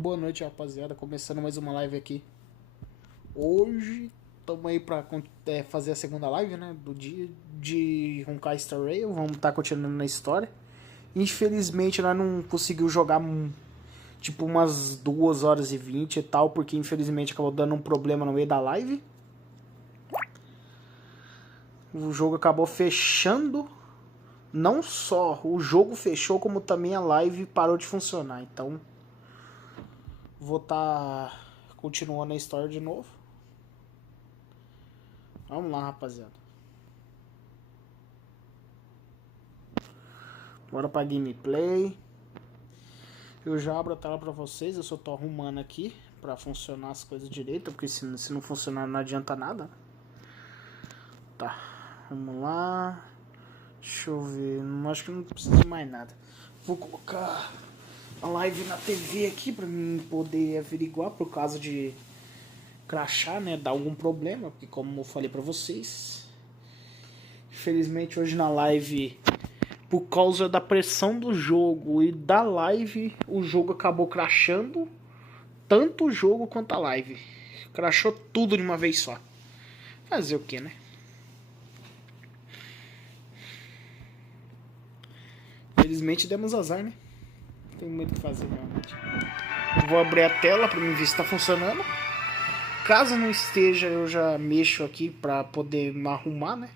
Boa noite, rapaziada. Começando mais uma live aqui. Hoje estamos aí pra fazer a segunda live, né? Do dia de Honkai Story. Vamos estar continuando na história. Infelizmente, nós não conseguimos jogar tipo umas 2 horas e 20 e tal, porque infelizmente acabou dando um problema no meio da live. O jogo acabou fechando. Não só o jogo fechou, como também a live parou de funcionar. Então, vou estar continuando a história de novo. Vamos lá, rapaziada. Bora pra gameplay. Eu já abro a tela pra vocês. Eu só tô arrumando aqui pra funcionar as coisas direito, porque se não funcionar não adianta nada. Tá, vamos lá. Deixa eu ver. Acho que não precisa de mais nada. Vou colocar a live na TV aqui pra mim poder averiguar por causa de crashar, né? Dar algum problema, porque como eu falei pra vocês, infelizmente hoje na live, por causa da pressão do jogo e da live, o jogo acabou crashando. Tanto o jogo quanto a live. Crashou tudo de uma vez só. Fazer o que, né? Infelizmente demos azar, né? Não tem muito o que fazer realmente. Eu vou abrir a tela pra mim ver se tá funcionando. Caso não esteja, eu já mexo aqui pra poder me arrumar, né?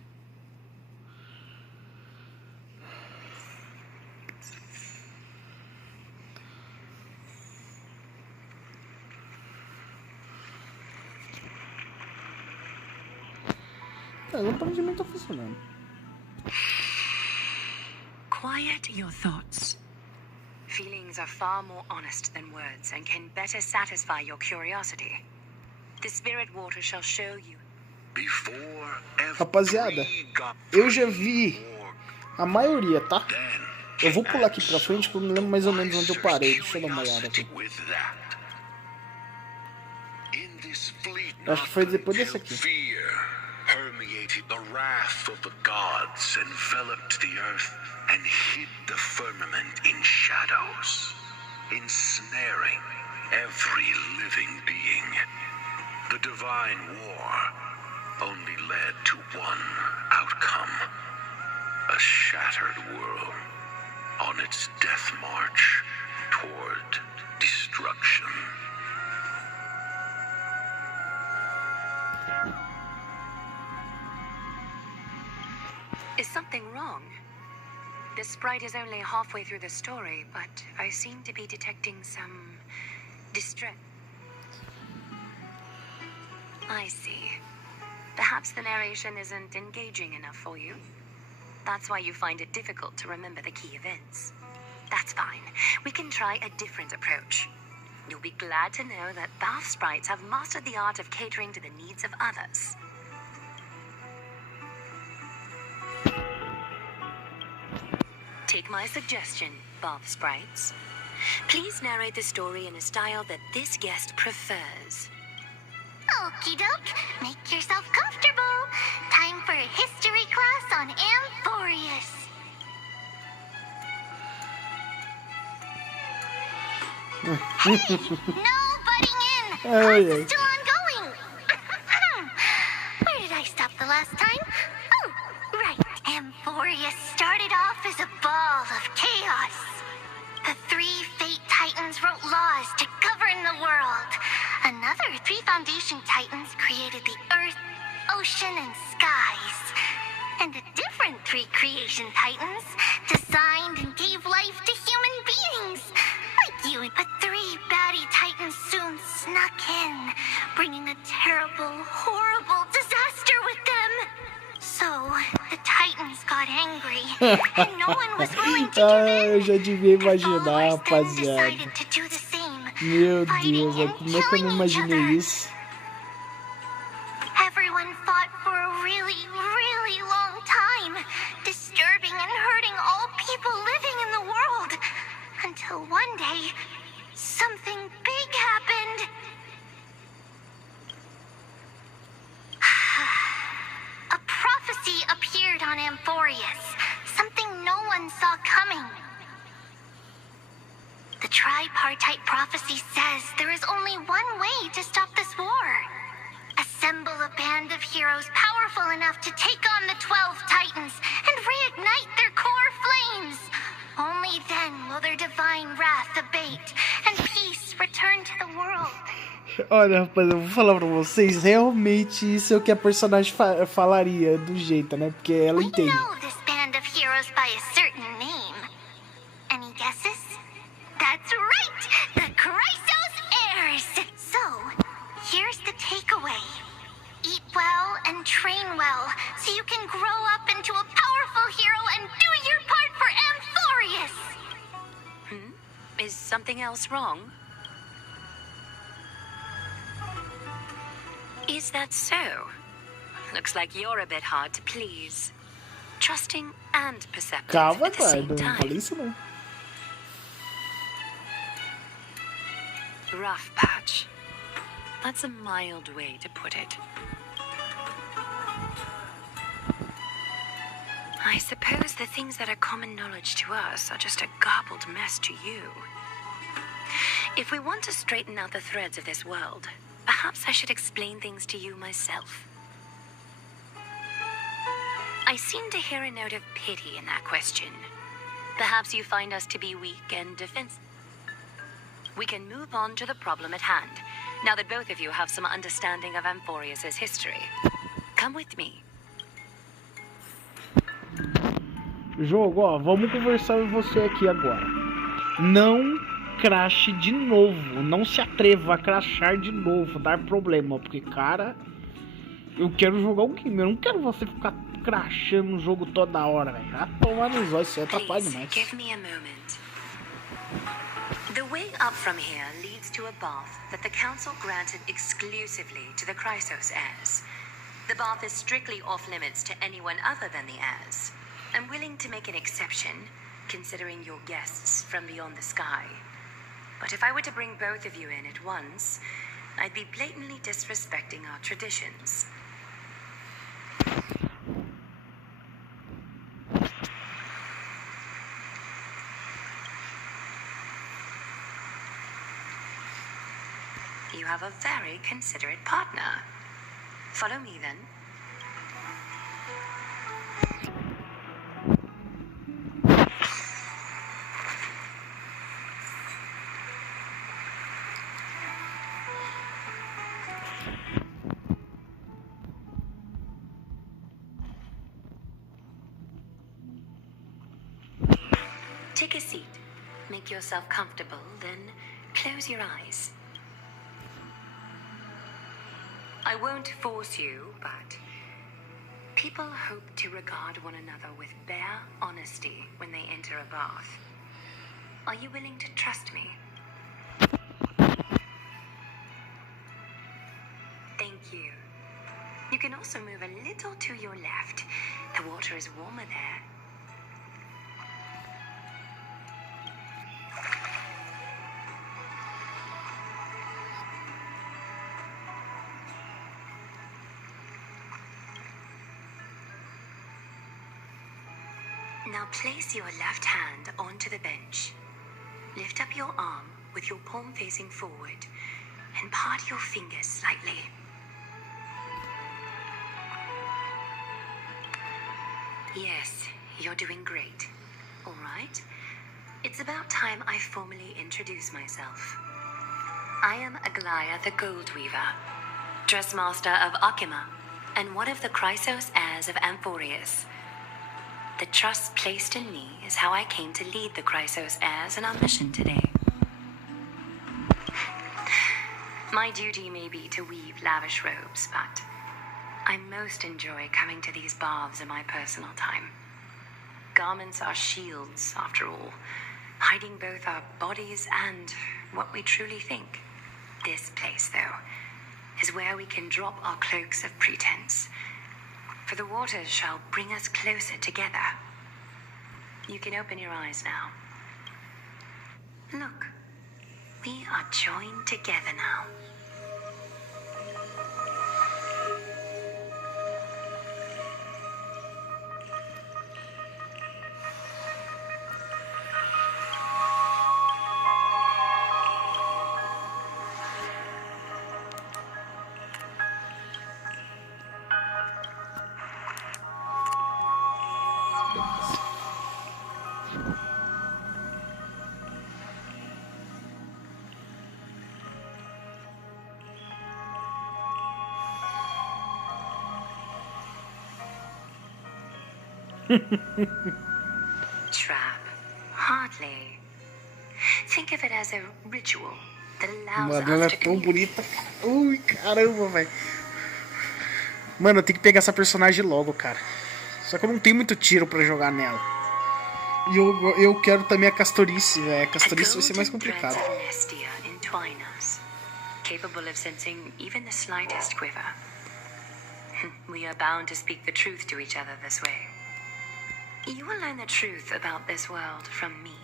Não aparentemente tá funcionando. Quiet your thoughts. Feelings are far more honest than words and can better satisfy your curiosity. The spirit water shall show you. Rapaziada, eu já vi a maioria, tá? Eu vou pular aqui pra frente porque eu me lembro mais ou menos onde eu parei. Deixa eu dar uma olhada aqui. Acho que foi depois desse aqui. Permeated the wrath of the gods, enveloped the earth, and hid the firmament in shadows, ensnaring every living being. The divine war only led to one outcome: a shattered world on its death march toward destruction. Is something wrong? The sprite is only halfway through the story, but I seem to be detecting some distress. I see. Perhaps the narration isn't engaging enough for you. That's why you find it difficult to remember the key events. That's fine. We can try a different approach. You'll be glad to know that bath sprites have mastered the art of catering to the needs of others. Take my suggestion, bath sprites. Please narrate the story in a style that this guest prefers. Okie doke, make yourself comfortable. Time for a history class on Amphoreus. Hey, no butting in. Class is still ongoing. Where did I stop the last time? Oh, right. Amphoreus started off as a ball of chaos. The 3 Fate Titans wrote laws to govern the world. Another 3 Foundation Titans created the earth, ocean, and skies. And a different 3 Creation Titans designed and gave life to human beings. Like you. But 3 baddie Titans soon snuck in, bringing a terrible, horrible disaster with them. So, the Titans got angry, and no one was willing to give in. Eu já devia imaginar, rapaziada. Decided to do the same. Meu Deus, como é que eu não imaginei isso? Everyone fought for a really, really long time, disturbing and hurting all people living in the world. Until one day, something big happened. A prophecy appeared on Amphoreus, something no one saw coming. The tripartite prophecy says there is only one way to stop this war. Assemble a band of heroes powerful enough to take on the 12 titans and reignite their core flames. Only then will their divine wrath abate and peace return to the world. Olha, rapaz, eu vou falar pra vocês, realmente isso é o que a personagem falaria do jeito, né? Porque ela entende. We know this band of heroes by a certain name. Any guesses? That's right! The Chrysos heirs! So, here's the takeaway. Eat well and train well, so you can grow up into a powerful hero and do your part for Amphoreus! Is something else wrong? Is that so? Looks like you're a bit hard to please. Trusting and perceptive Calma, at the same não time. falei isso não. Rough patch. That's a mild way to put it. I suppose the things that are common knowledge to us are just a garbled mess to you. If we want to straighten out the threads of this world, perhaps I should explain things to you myself. I seem to hear a note of pity in that question. Perhaps you find us to be weak and defensive. We can move on to the problem at hand, now that both of you have some understanding of Amphoreus' history. Come with me. Jogo, ó, vamos conversar com você aqui agora. Não crashe de novo. Não se atreva a crashar de novo, dar problema. Porque, cara, eu quero jogar um game. Eu não quero você ficar crashando o jogo toda hora, velho. Já tomar nos olhos, isso é atrapalha demais. Give me a moment. The way up from here leads to a bath that the council granted exclusively to the Chrysos heirs. The bath is strictly off limits to anyone other than the heirs. I'm willing to make an exception, considering your guests from beyond the sky. But if I were to bring both of you in at once, I'd be blatantly disrespecting our traditions. You have a very considerate partner. Follow me then. Take a seat. Make yourself comfortable, then close your eyes. I won't force you, but people hope to regard one another with bare honesty when they enter a bath. Are you willing to trust me? Thank you. You can also move a little to your left. The water is warmer there. Now place your left hand onto the bench. Lift up your arm with your palm facing forward and part your fingers slightly. Yes, you're doing great. All right. It's about time I formally introduce myself. I am Aglaya the Gold Weaver, Dressmaster of Akima, and one of the Chrysos heirs of Amphoreus. The trust placed in me is how I came to lead the Chrysos heirs in our mission today. My duty may be to weave lavish robes, but I most enjoy coming to these baths in my personal time. Garments are shields, after all, hiding both our bodies and what we truly think. This place, though, is where we can drop our cloaks of pretense. For the waters shall bring us closer together. You can open your eyes now. Look, we are joined together now. Trap. Hardly. Think of it as a ritual that allows Mano, ela é us to tão commune. bonita, cara. Ui, caramba, velho. Mano, eu tenho que pegar essa personagem logo, cara. Só que eu não tenho muito tiro pra jogar nela. E eu quero também a Castorice, velho. A Castorice vai ser mais complicado. Entwine us, capable of sensing even the slightest quiver. We are bound to speak the truth to each other this way. You will learn the truth about this world from me.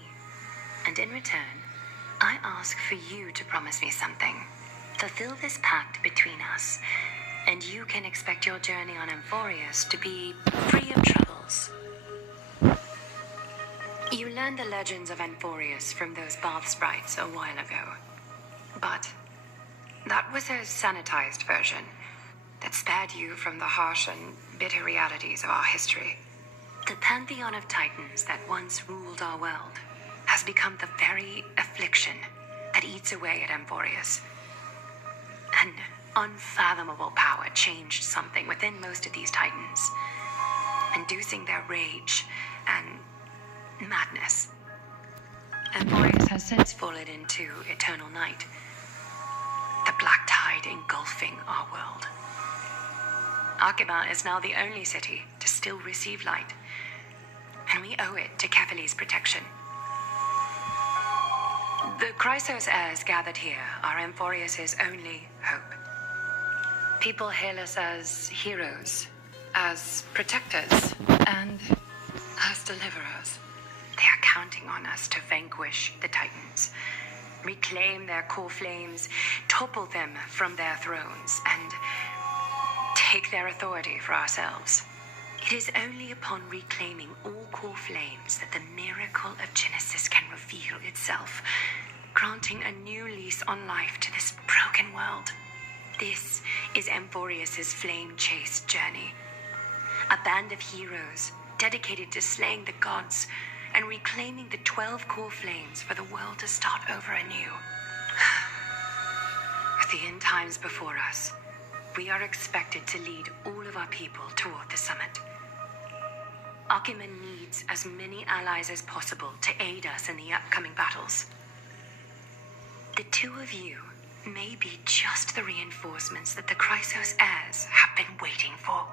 And in return, I ask for you to promise me something. Fulfill this pact between us, and you can expect your journey on Amphoreus to be free of troubles. You learned the legends of Amphoreus from those bath sprites a while ago. But that was a sanitized version that spared you from the harsh and bitter realities of our history. The pantheon of titans that once ruled our world has become the very affliction that eats away at Amphoreus. An unfathomable power changed something within most of these titans, inducing their rage and madness. Amphoreus has since fallen into eternal night, the black tide engulfing our world. Akima is now the only city to still receive light, and we owe it to Kefali's protection. The Chrysos heirs gathered here are Amphoreus' only hope. People hail us as heroes, as protectors, and as deliverers. They are counting on us to vanquish the Titans, reclaim their core flames, topple them from their thrones, and take their authority for ourselves. It is only upon reclaiming all core flames that the miracle of Genesis can reveal itself, granting a new lease on life to this broken world. This is Amphoreus' flame-chased journey. A band of heroes dedicated to slaying the gods and reclaiming the 12 core flames for the world to start over anew. With the end times before us, we are expected to lead all of our people toward the summit. Akima needs as many allies as possible to aid us in the upcoming battles. The two of you may be just the reinforcements that the Chrysos heirs have been waiting for.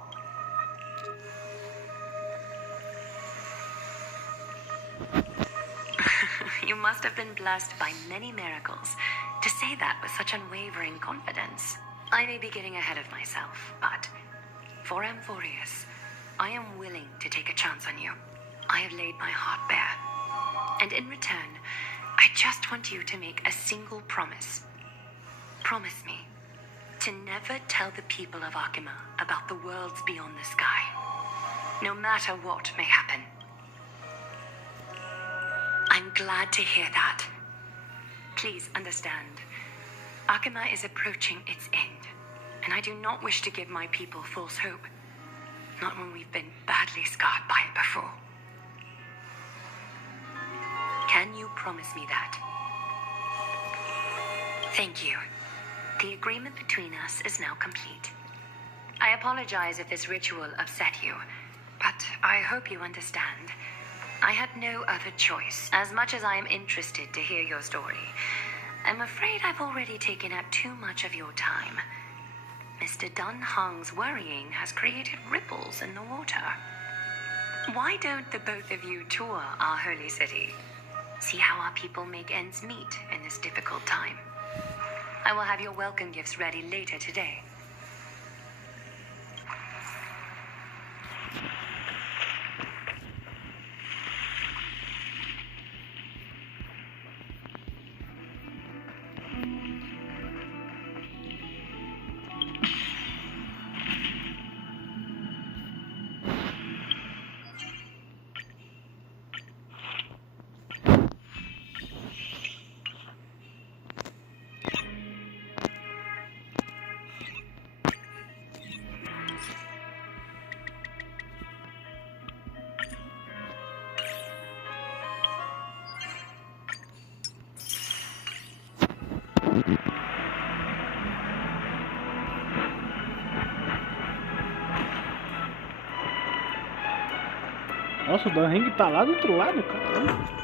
You must have been blessed by many miracles to say that with such unwavering confidence. I may be getting ahead of myself, but for Amphoreus, I am willing to take a chance on you. I have laid my heart bare. And in return, I just want you to make a single promise. Promise me to never tell the people of Akima about the worlds beyond the sky, no matter what may happen. I'm glad to hear that. Please understand, Akima is approaching its end, and I do not wish to give my people false hope. Not when we've been badly scarred by it before. Can you promise me that? Thank you. The agreement between us is now complete. I apologize if this ritual upset you, but I hope you understand. I had no other choice. As much as I am interested to hear your story, I'm afraid I've already taken up too much of your time. Mr. Dunhung's worrying has created ripples in the water. Why don't the both of you tour our holy city? See how our people make ends meet in this difficult time. I will have your welcome gifts ready later today. Nossa, o Dan Heng tá lá do outro lado, caramba.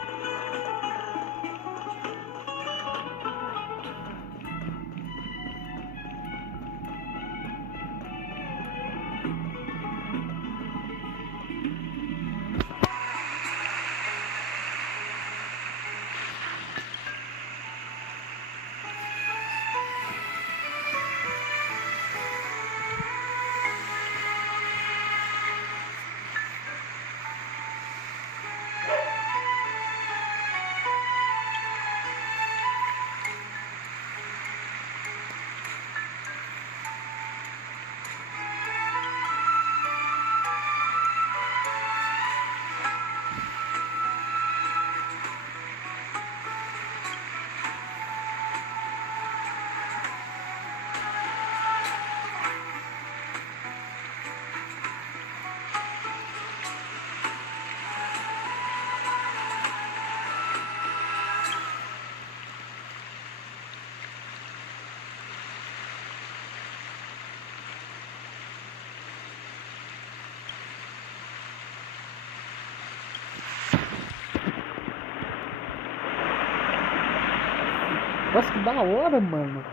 Nossa, que da hora, mano.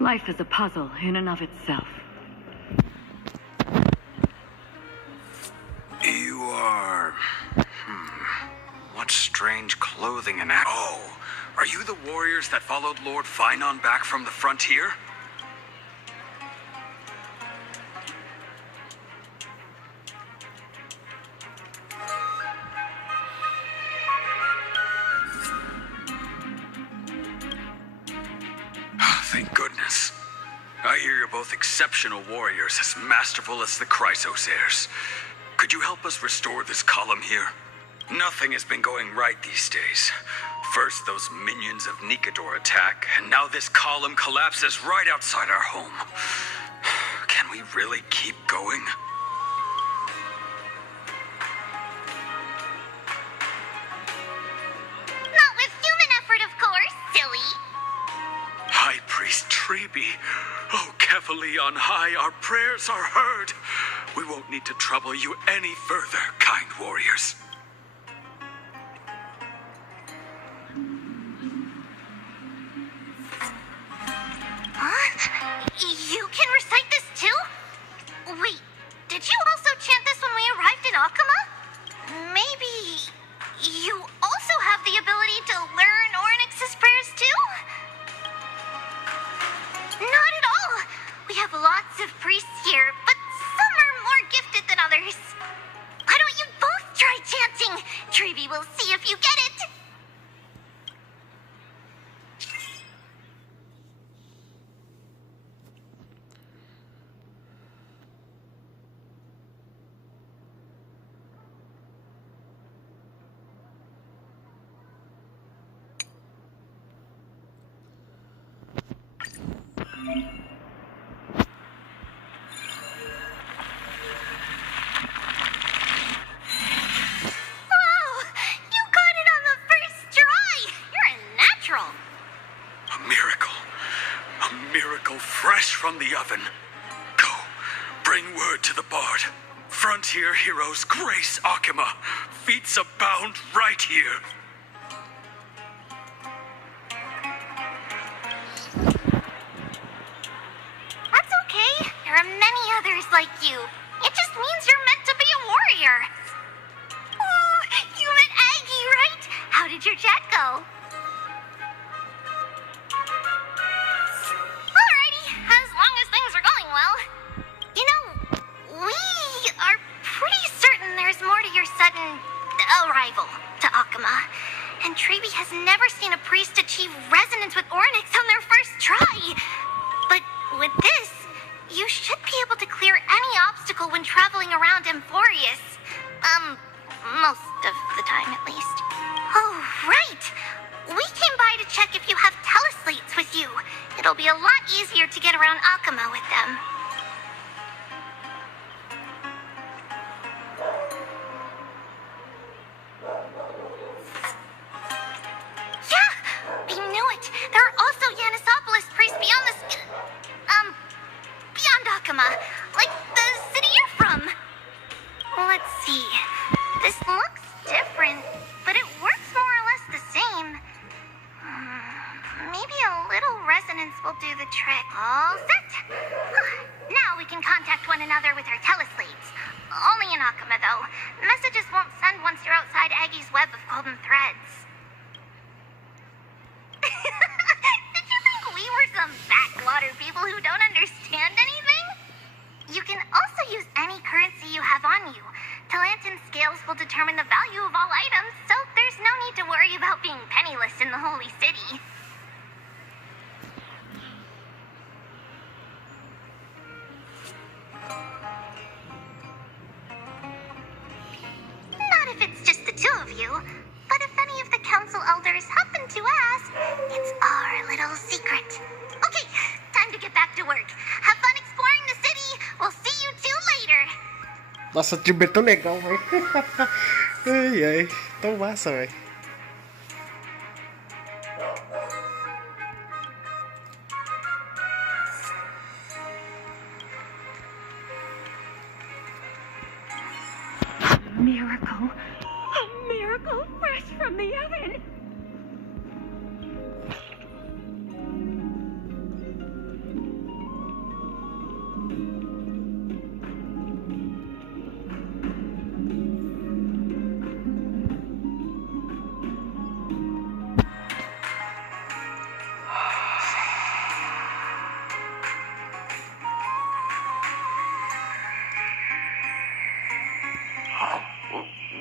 Life is a puzzle in and of itself. You are... What strange clothing and... Oh, are you the warriors that followed Lord Finon back from the frontier? Thank goodness. I hear you're both exceptional warriors, as masterful as the Chrysosairs. Could you help us restore this column here? Nothing has been going right these days. First, those minions of Nikador attack, and now this column collapses right outside our home. Can we really keep going? Not with human effort, of course, silly. High Priest Treby, oh, Kevali on high, our prayers are heard. We won't need to trouble you any further, kind warriors. Huh? You can recite this too? Wait, did you also chant this when we arrived in Akama? Maybe you also have the ability to learn Ornyx's prayers too? Not at all. We have lots of priests here, but some are more gifted than others. Why don't you both try chanting? Treby will see if you get it. From the oven. Go, bring word to the bard. Frontier heroes grace Akama. Feats abound right here. That's okay. There are many others like you. It just means you're meant to be a warrior. Oh, you met Aggie, right? How did your chat go? Arrival to Akama, and Treby has never seen a priest achieve resonance with Ornyx on their first try. But with this, you should be able to when traveling around Amphoreus. Most of the time, at least. Oh, right! We came by to check if you have teleslates with you. It'll be a lot easier to get around Akama with them. Yeah! I knew it! There are also Yanisopolis priests beyond beyond Akama. Like the city you're from. Let's see. This looks different, but it works more or less the same. Maybe a little resonance will do the trick. All set! Now we can contact one another with our teleslates. Only in Akama, though. Messages won't send once you're outside Aggie's web of golden threads. Did you think we were some backwater people who don't understand anything? You can also use any currency you have on you. Talantan scales will determine the value of all items, so there's no need to worry about being penniless in the Holy City. Not if it's just the two of you, but if any of the council elders happen to ask, it's our little secret. Okay, time to get back to work. Have fun exploring the city. We'll see you two later. Nossa, o time é tão legal, velho. Ai, ai. Tão massa, velho. Miracle. A miracle fresh from the oven.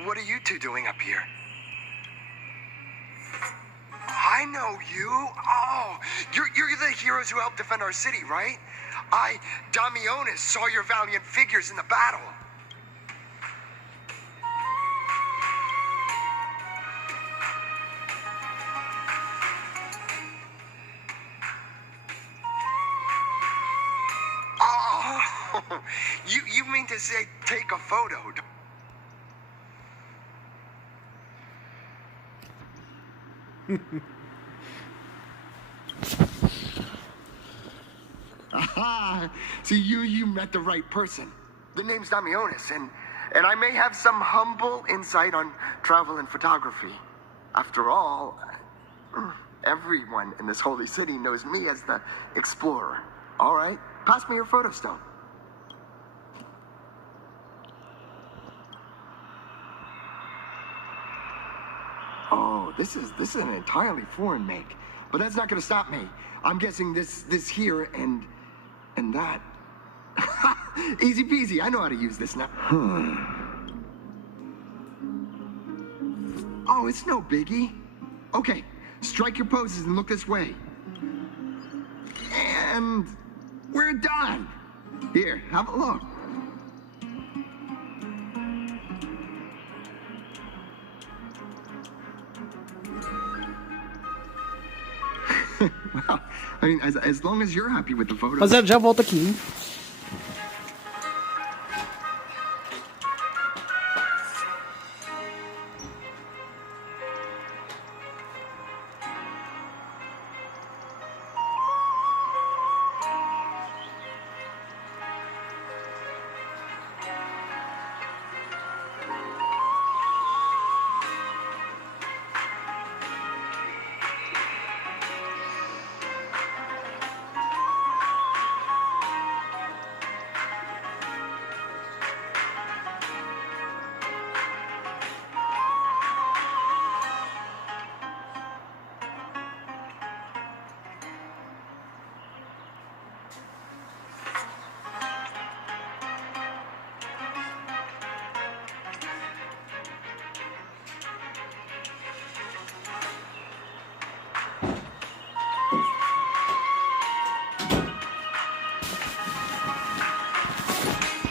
What are you two doing up here? I know you. Oh, you're the heroes who helped defend our city, right? Damionis, saw your valiant figures in the battle. Oh, you mean to say take a photo? Aha! See, you met the right person. The name's Damionis, and I may have some humble insight on travel and photography. After all, everyone in this holy city knows me as the explorer. All right, pass me your photo stone. Oh, this is an entirely foreign make, but that's not gonna stop me. I'm guessing this here and that. Easy peasy. I know how to use this now. Oh, it's no biggie. Okay, strike your poses and look this way. And we're done. Here, have a look. Well, I mean, as long as you're happy with the photos. Rapaziada, já volto aqui, hein?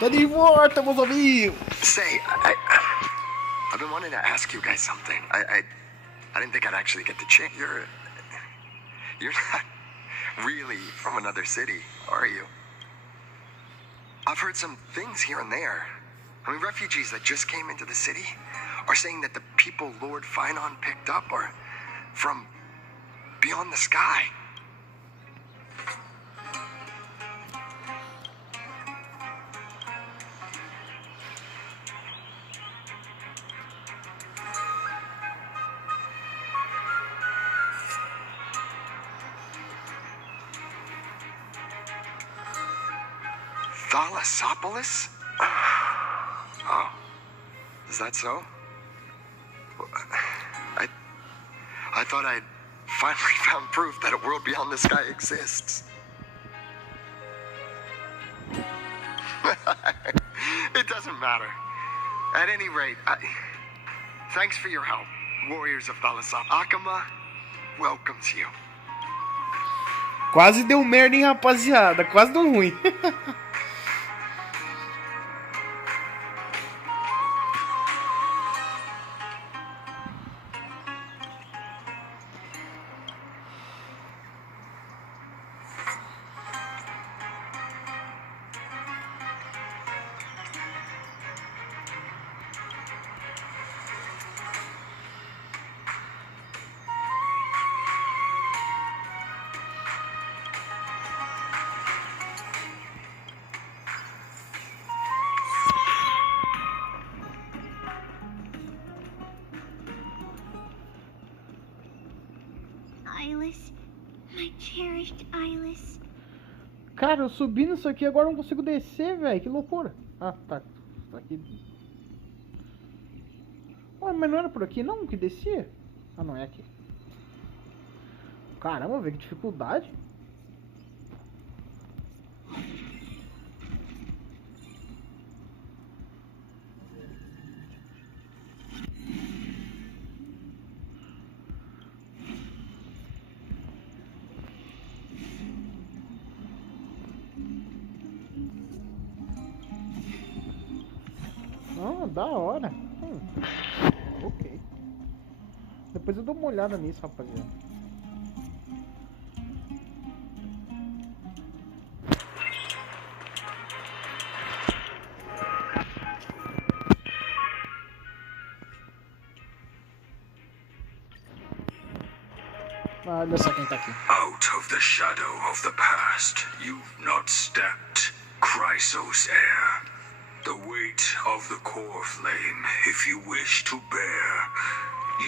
Tô de volta, meus amigos. Say, I've been wanting to ask you guys something. I didn't think I'd actually get the chance. You're not really from another city, are you? I've heard some things here and there. I mean, refugees that just came into the city are saying that the people Lord Finon picked up are from beyond the sky. Thalassopolis? Oh, is that so? I thought I'd finally found proof that a world beyond the sky exists. It doesn't matter. At any rate, thanks for your help, warriors of Thalassopolis. Akama welcomes you. Quase deu merda, hein, rapaziada. Quase deu ruim. Eyeless, my cherished Eyeless. Cara, eu subi nisso aqui agora não consigo descer, velho. Que loucura. Ah, tá. Tá aqui. Ué, mas não era por aqui não que descia? Ah, não, é aqui. Caramba, velho, que dificuldade. Ah, da hora. Ok. Depois eu dou uma olhada nisso, rapaziada. Ah, olha só quem tá aqui. Out of the shadow of the past, you've not stepped, Chrysos heir. The weight of the core flame, if you wish to bear,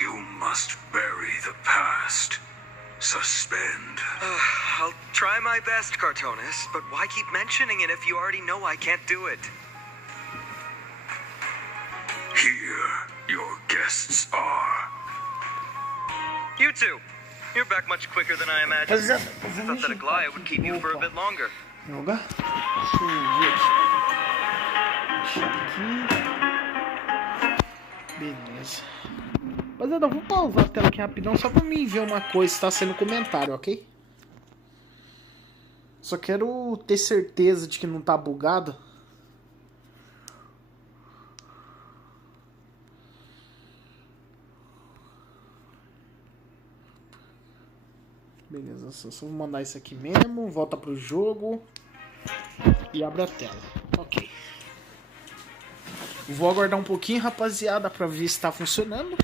you must bury the past. Suspend. I'll try my best, Cartonis, but why keep mentioning it if you already know I can't do it? Here, your guests are. You two. You're back much quicker than I imagined. I thought that a Goliath would keep you for a bit longer. Jogar? Deixa eu ver aqui. Beleza. Rapaziada, eu vou pausar a tela aqui rapidão só pra mim ver uma coisa que tá sendo comentário, ok? Só quero ter certeza de que não tá bugado. Beleza, só vou mandar isso aqui mesmo. Volta pro jogo e abre a tela. Ok. Vou aguardar um pouquinho, rapaziada, pra ver se tá funcionando.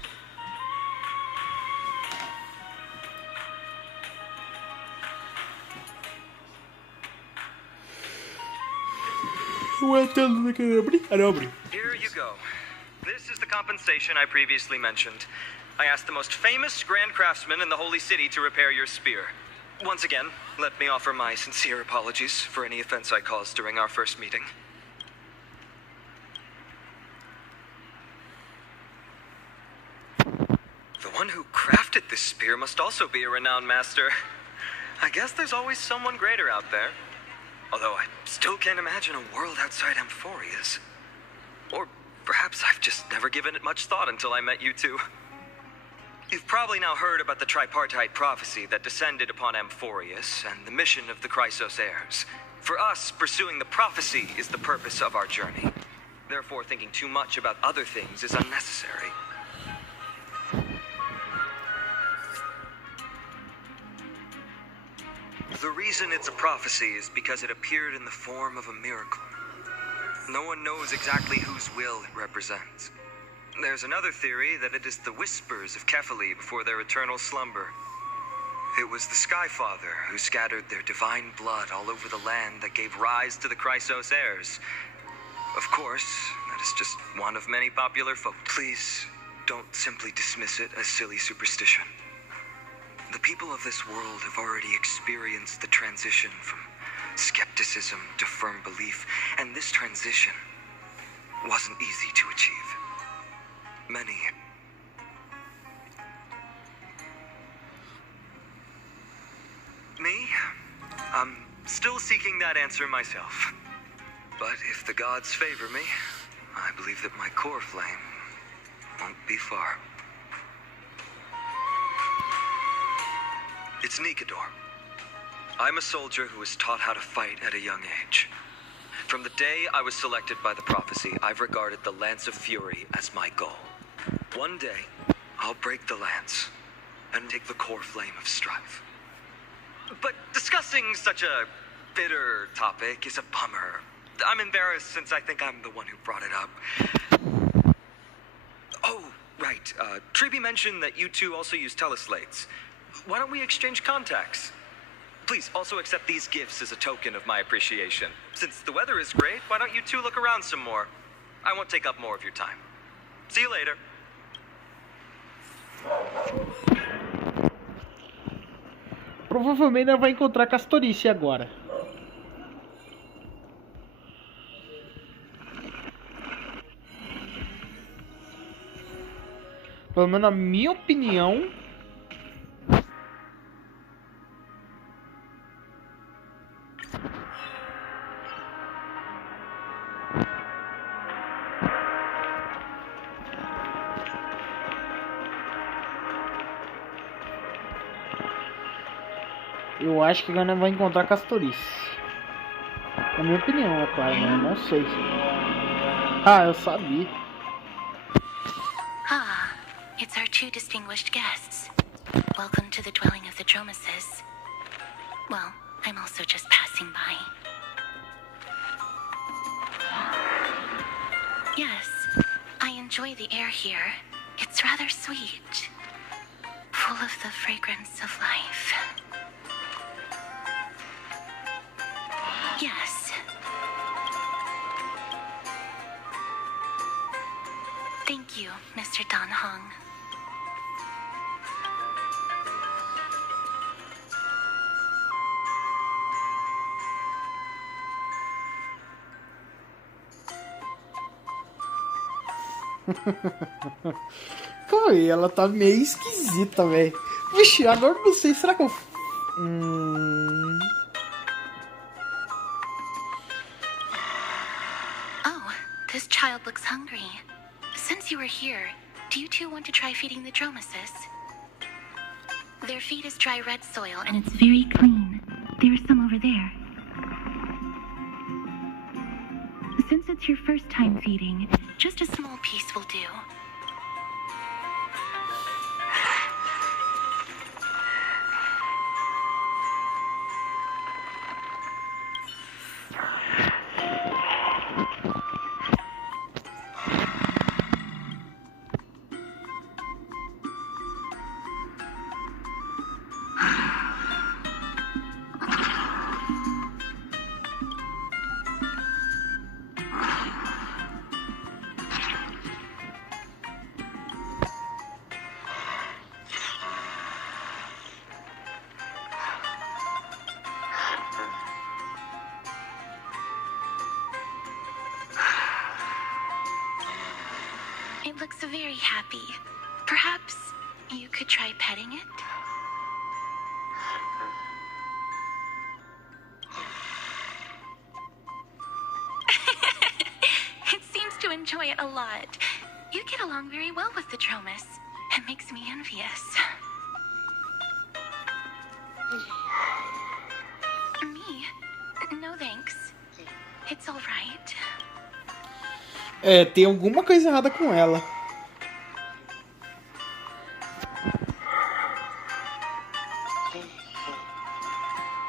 Ué, tela não quer abrir? Ah, não abre. Here you go. This is the compensation I previously mentioned. I asked the most famous grand craftsman in the Holy City to repair your spear. Once again, let me offer my sincere apologies for any offense I caused during our first meeting. The one who crafted this spear must also be a renowned master. I guess there's always someone greater out there. Although I still can't imagine a world outside Amphoreus. Or perhaps I've just never given it much thought until I met you two. You've probably now heard about the tripartite prophecy that descended upon Amphoreus and the mission of the Chrysos heirs. For us, pursuing the prophecy is the purpose of our journey. Therefore, thinking too much about other things is unnecessary. The reason it's a prophecy is because it appeared in the form of a miracle. No one knows exactly whose will it represents. There's another theory that it is the whispers of Kefali before their eternal slumber. It was the Sky Father who scattered their divine blood all over the land that gave rise to the Chrysos heirs. Of course, that is just one of many popular folk. Please, don't simply dismiss it as silly superstition. The people of this world have already experienced the transition from skepticism to firm belief, and this transition wasn't easy to achieve. Many Me? I'm still seeking that answer myself. But if the gods favor me, I believe that my core flame won't be far. It's Nikador. I'm a soldier who was taught how to fight at a young age. From the day I was selected by the prophecy, I've regarded the Lance of Fury as my goal. One day, I'll break the lance and take the core flame of strife. But discussing such a bitter topic is a bummer. I'm embarrassed since I think I'm the one who brought it up. Oh, right. Triby mentioned that you two also use teleslates. Why don't we exchange contacts? Please also accept these gifts as a token of my appreciation. Since the weather is great, why don't you two look around some more? I won't take up more of your time. See you later. Provavelmente ela vai encontrar Castorice agora. Pelo menos na minha opinião. Eu acho que Gana vai encontrar Castorice. Na minha opinião, é claro, né? Eu não sei. Ah, eu sabia. Ah, it's our two distinguished guests. Welcome to the dwelling of the Dromeses. Well, I'm also just passing by. Yes, I enjoy the air here. It's rather sweet. Full of the fragrance of life. Yes. Thank you, Mr. Dan Hong. Calma aí, ela tá meio esquisita, velho. Vixe, agora eu não sei, será que eu... Oh, this child looks hungry. Since you were here, do you two want to try feeding the Dromeses? Their feed is dry red soil and it's very clean. There's some over there. Since it's your first time feeding, just a small piece will do. It looks very happy. Perhaps you could try petting it? It seems to enjoy it a lot. You get along very well with the Dromes. It makes me envious. Me? No No thanks. It's all right. É, tem alguma coisa errada com ela.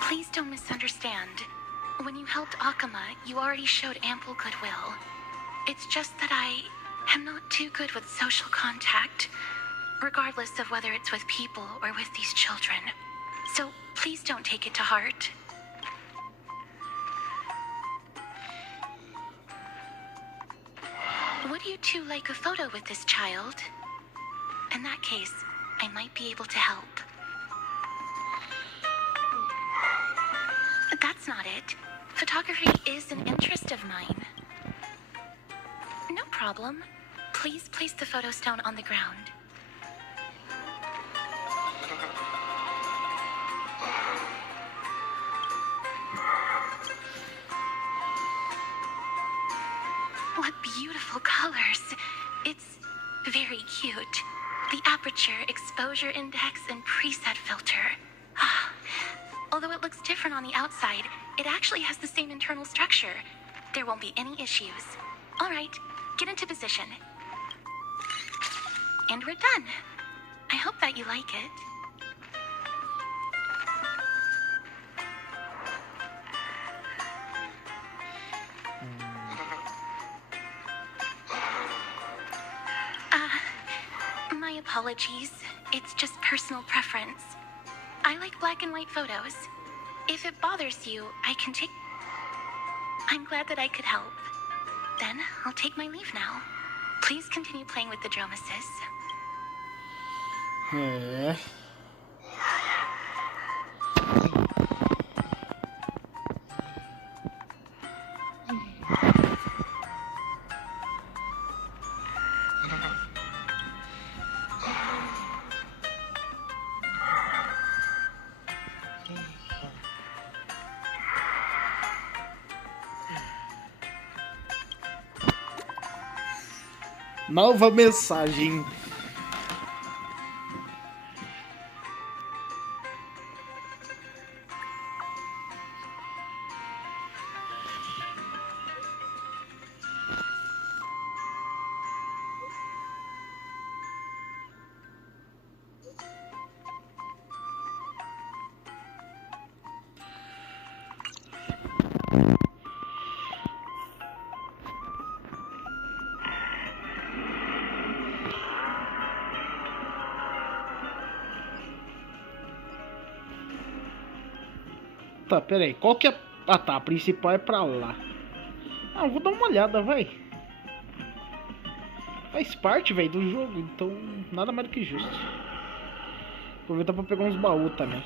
Please don't misunderstand. When you helped Akama, you already showed ample goodwill. It's just that I am not too good with social contact, regardless of whether it's with people or with these children. So please don't take it to heart. Would you two like a photo with this child? In that case, I might be able to help. That's not it. Photography is an interest of mine. No problem. Please place the photo stone on the ground. What beautiful colors. It's very cute. The aperture, exposure index, and preset filter. Ah. Although it looks different on the outside, it actually has the same internal structure. There won't be any issues. All right, get into position. And we're done. I hope that you like it. My apologies. It's just personal preference. I like black and white photos. If it bothers you, I can take... I'm glad that I could help. Then, I'll take my leave now. Please continue playing with the Dromesis. É. Nova mensagem. Tá, pera aí. Qual que é... Ah, tá. A principal é pra lá. Ah, eu vou dar uma olhada, vai. Faz parte, velho, do jogo. Então, nada mais do que justo. Aproveitar pra pegar uns baús também.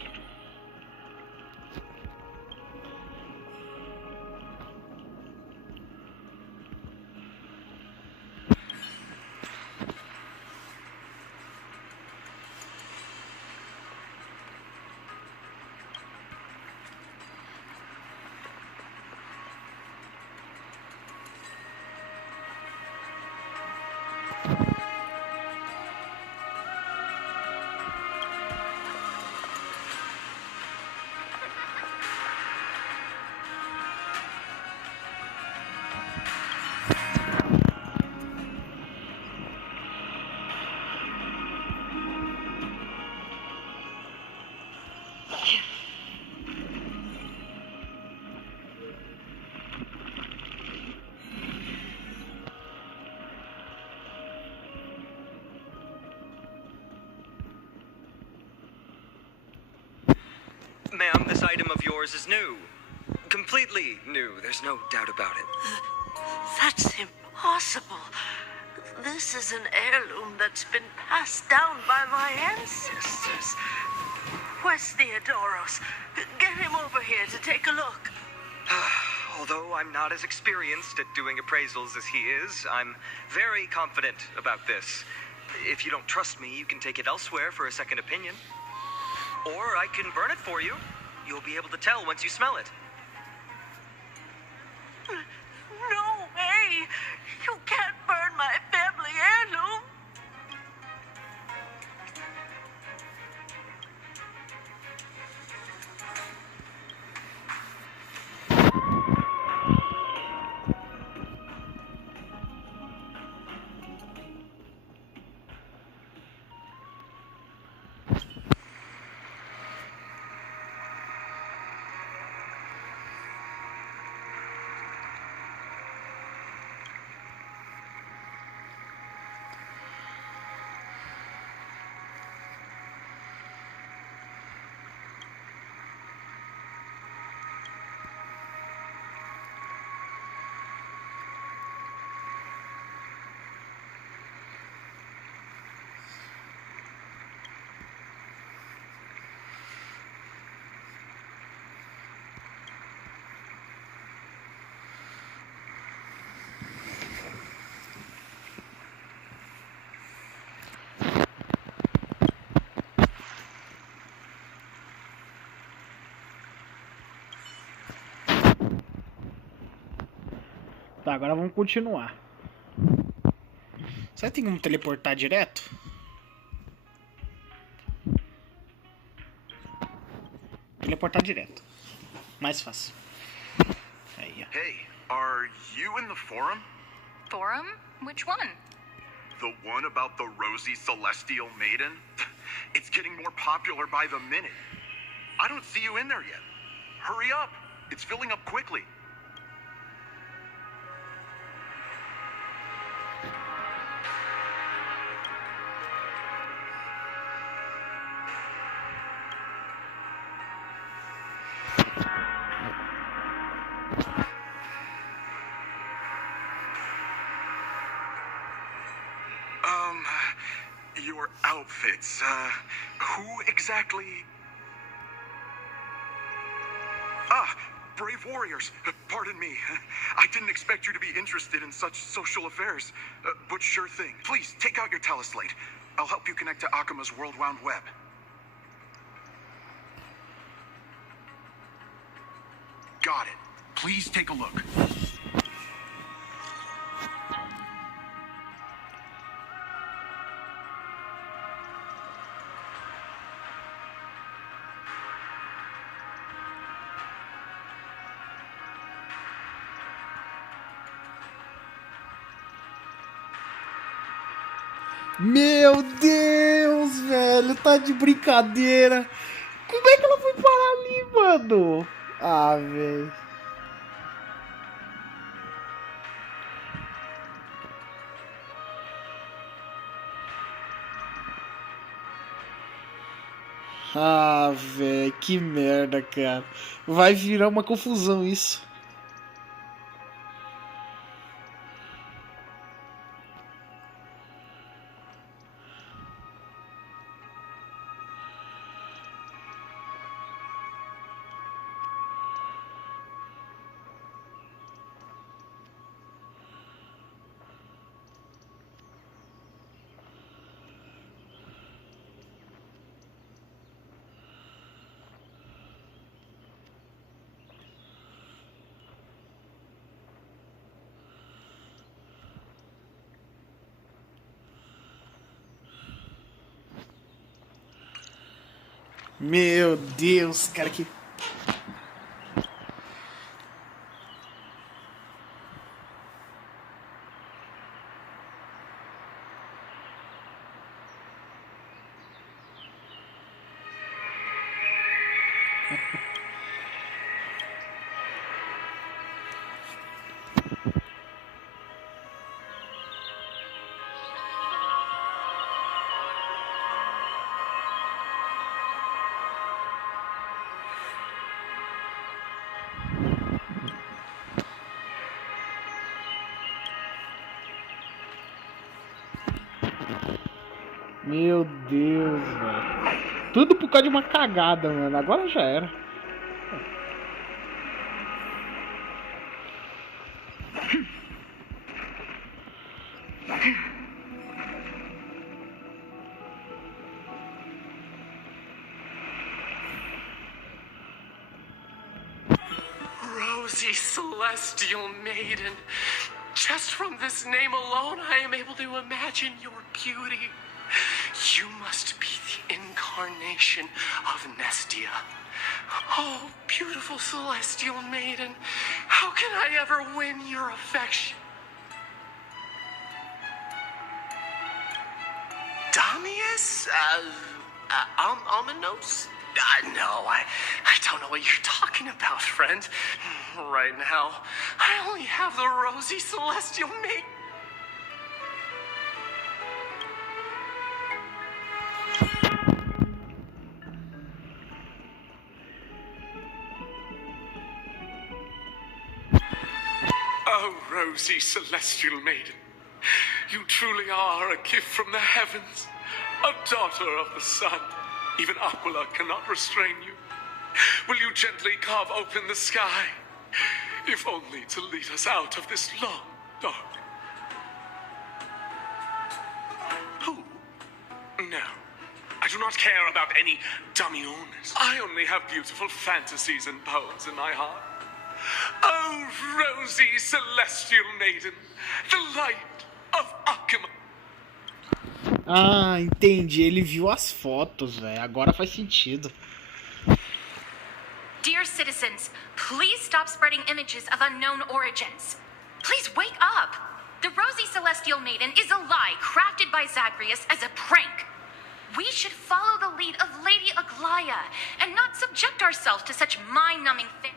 Ma'am, this item of yours is new. Completely new, there's no doubt about it. That's impossible. This is an heirloom that's been passed down by my ancestors. Where's Theodoros? Get him over here to take a look. Although I'm not as experienced at doing appraisals as he is, I'm very confident about this. If you don't trust me, you can take it elsewhere for a second opinion. Or I can burn it for you. You'll be able to tell once you smell it. No way! You can't burn my family heirloom! Tá, agora vamos continuar. Será que tem como teleportar direto? Teleportar direto. Mais fácil. Aí, ó. Hey, are you in the forum? Forum? Which one? The one about the rosy celestial maiden? It's getting more popular by the minute. I don't see you in there yet. Hurry up. It's filling up quickly. Your outfits, who exactly? Ah, brave warriors. Pardon me. I didn't expect you to be interested in such social affairs. But sure thing. Please, take out your teleslate. I'll help you connect to Akuma's World Wound Web. Got it. Please take a look. Meu Deus, velho, tá de brincadeira. Como é que ela foi parar ali, mano? Ah, velho. Ah, velho, que merda, cara. Vai virar uma confusão isso. Meu Deus, cara, que... Meu Deus, velho. Tudo por causa de uma cagada, mano. Agora já era. Rosy Celestial Maiden. Just from this name alone, I am able to imagine your beauty. You must be the incarnation of Nestia. Oh, beautiful Celestial Maiden. How can I ever win your affection? Damius? Ominos? No, I don't know what you're talking about, friend. Right now, I only have the rosy Celestial Maiden. Oh, rosy Celestial Maiden, you truly are a gift from the heavens, a daughter of the sun. Even Aquila cannot restrain you. Will you gently carve open the sky, if only to lead us out of this long, dark... Who? No. I do not care about any Damiones. I only have beautiful fantasies and poems in my heart. Oh, rosy celestial maiden, the light of Akuma. Ah, entendi. Ele viu as fotos, velho. Agora faz sentido. Dear citizens, please stop spreading images of unknown origins. Please wake up. The Rosy Celestial Maiden is a lie crafted by Zagreus as a prank. We should follow the lead of Lady Aglaya and not subject ourselves to such mind-numbing things.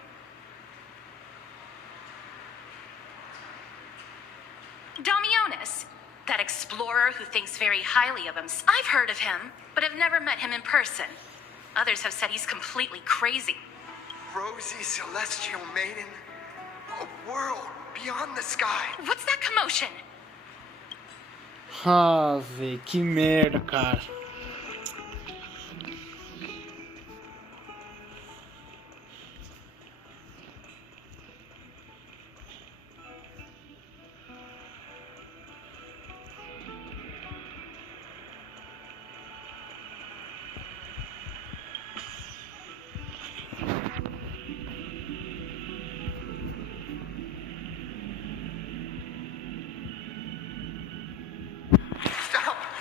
Damionis, that explorer who thinks very highly of him. I've heard of him, but have never met him in person. Others have said he's completely crazy. Rosy Celestial Maiden, a world beyond the sky. What's that commotion? Ah, velho, que merda, cara.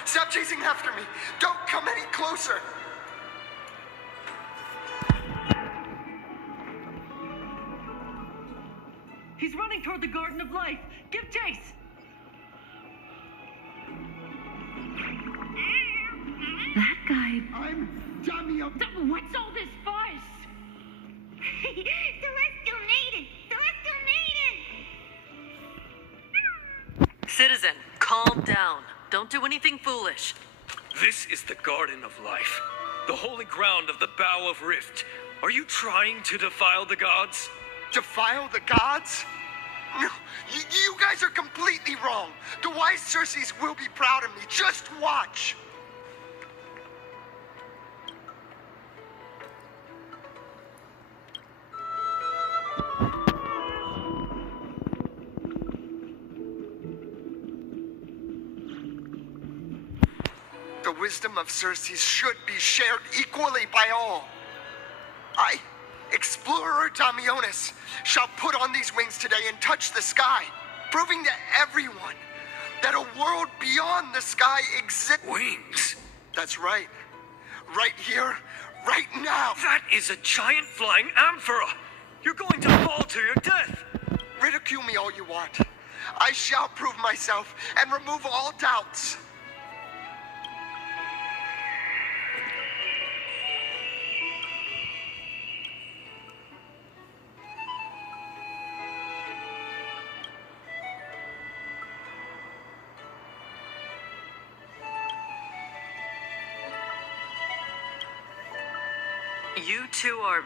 Stop chasing after me! Don't come any closer! He's running toward the Garden of Life. Give chase! That guy... I'm Damio... What's all this fuss? Celestial Maiden! Celestial Maiden! Citizen, calm down. Don't do anything foolish. This is the Garden of Life, the holy ground of the Bow of Rift. Are you trying to defile the gods? Defile the gods? No, you guys are completely wrong. The wise Circes will be proud of me. Just watch. The wisdom of Circes should be shared equally by all. I, Explorer Damionis, shall put on these wings today and touch the sky, proving to everyone that a world beyond the sky exists. Wings? That's right. Right here, right now. That is a giant flying amphora! You're going to fall to your death! Ridicule me all you want. I shall prove myself and remove all doubts. You two are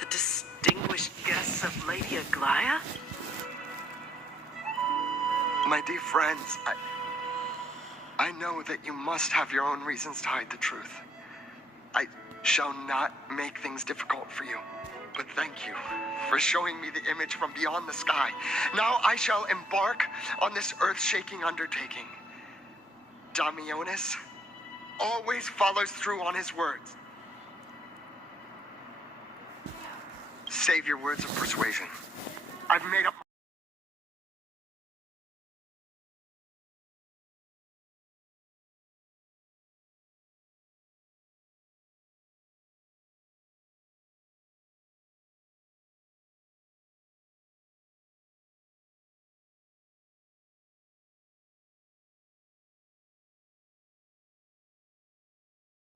the distinguished guests of Lady Aglaya? My dear friends, I know that you must have your own reasons to hide the truth. I shall not make things difficult for you, but thank you for showing me the image from beyond the sky. Now I shall embark on this earth-shaking undertaking. Damionis always follows through on his words. Save your words of persuasion. I've made up.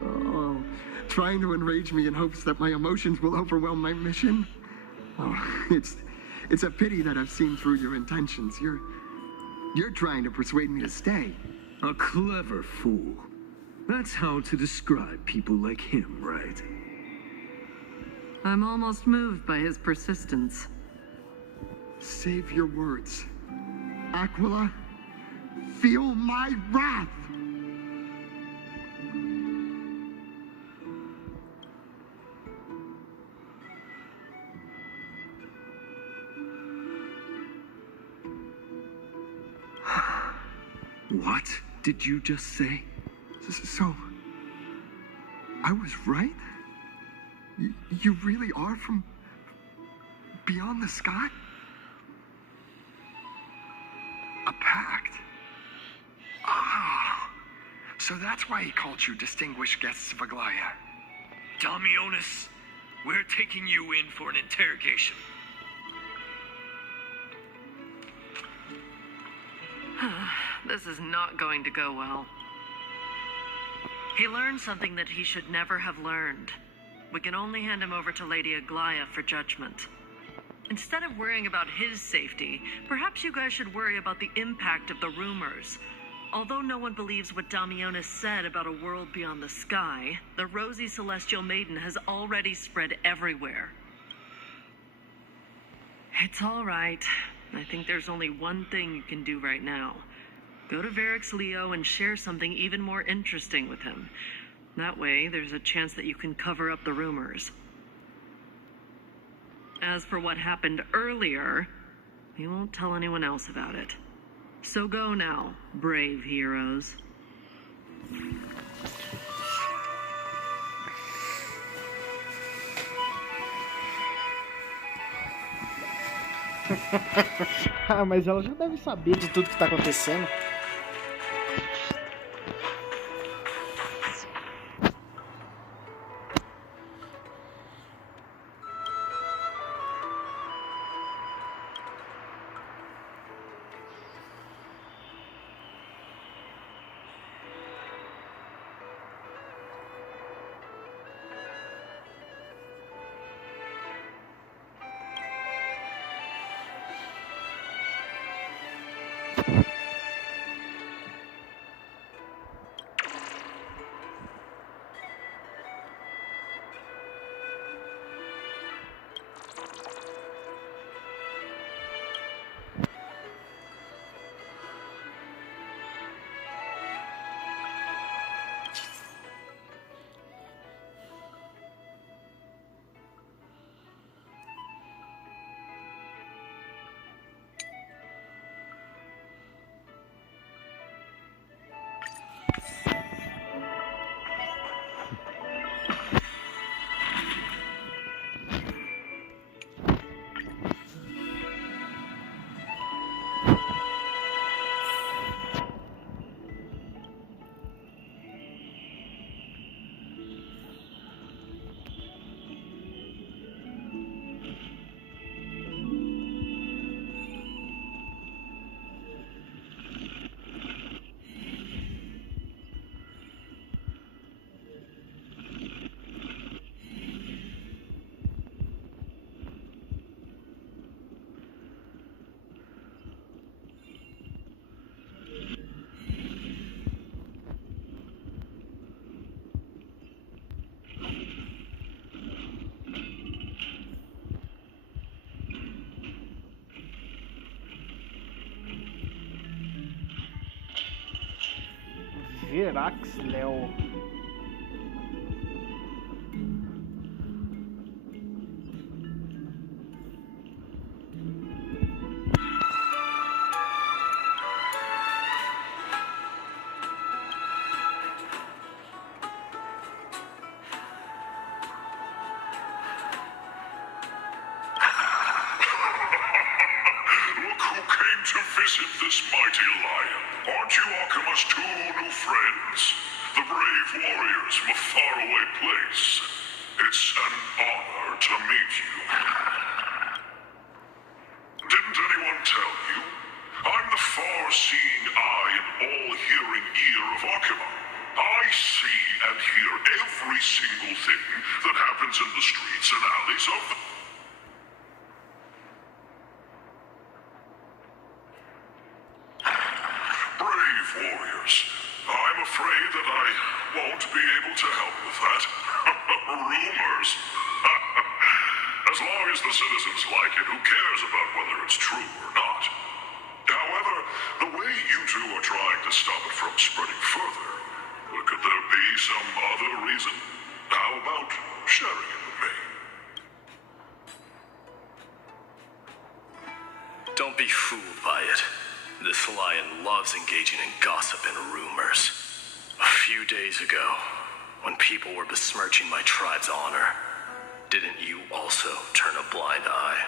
Oh, trying to enrage me in hopes that my emotions will overwhelm my mission? Oh, it's a pity that I've seen through your intentions. You're trying to persuade me to stay. A clever fool. That's how to describe people like him, right? I'm almost moved by his persistence. Save your words. Aquila, feel my wrath! What did you just say? So, I was right? You really are from beyond the sky? So that's why he called you distinguished guests of Aglaya. Damionis, we're taking you in for an interrogation. This is not going to go well. He learned something that he should never have learned. We can only hand him over to Lady Aglaya for judgment. Instead of worrying about his safety, perhaps you guys should worry about the impact of the rumors. Although no one believes what Damionis said about a world beyond the sky, the rosy celestial maiden has already spread everywhere. It's all right. I think there's only one thing you can do right now. Go to Varix Leo and share something even more interesting with him. That way, there's a chance that you can cover up the rumors. As for what happened earlier, we won't tell anyone else about it. So go now, brave heroes. Ah, mas ela já deve saber de tudo que tá acontecendo. Virax Léo. Visit this mighty lion. Aren't you Akamas' two new friends? The brave warriors from a faraway place. It's an honor to meet you. Didn't anyone tell you? I'm the far-seeing eye and all-hearing ear of Akama. I see and hear every single thing that happens in the streets and alleys of the... warriors. I'm afraid that I won't be able to help with that. Rumors. As long as the citizens like it, who cares about whether it's true or not? However, the way you two are trying to stop it from spreading further, could there be some other reason? How about sharing it with me? Don't be fooled by it. This lion loves engaging in gossip and rumors. A few days ago, when people were besmirching my tribe's honor, didn't you also turn a blind eye?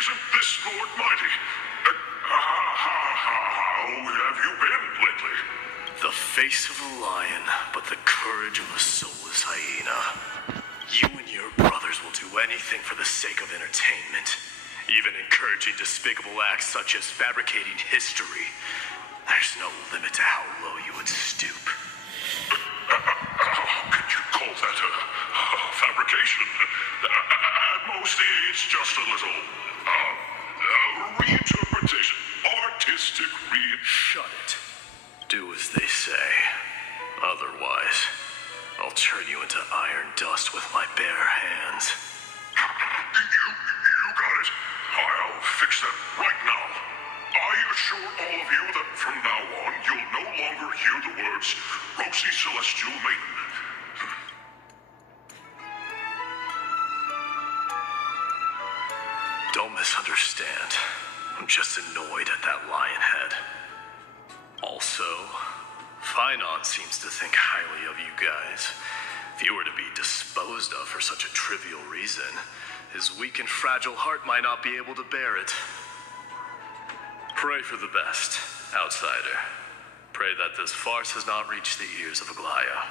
Isn't this Lord Mighty? How have you been? lately? The face of a lion, but the courage of a soulless hyena. You and your brothers will do anything for the sake of entertainment, even encouraging despicable acts such as fabricating history. There's no limit to how low you would stoop. How could you call that a fabrication? At most, it's just a little reinterpretation. Artistic Shut it. Do as they say. Otherwise, I'll turn you into iron dust with my bare hands. You got it. I'll fix that right now. I assure all of you that from now on, you'll no longer hear the words Rosy Celestial Maiden. Don't misunderstand. I'm just annoyed at that lion head. Also, Finon seems to think highly of you guys. If you were to be disposed of for such a trivial reason, his weak and fragile heart might not be able to bear it. Pray for the best, outsider. Pray that this farce has not reached the ears of Aglaya.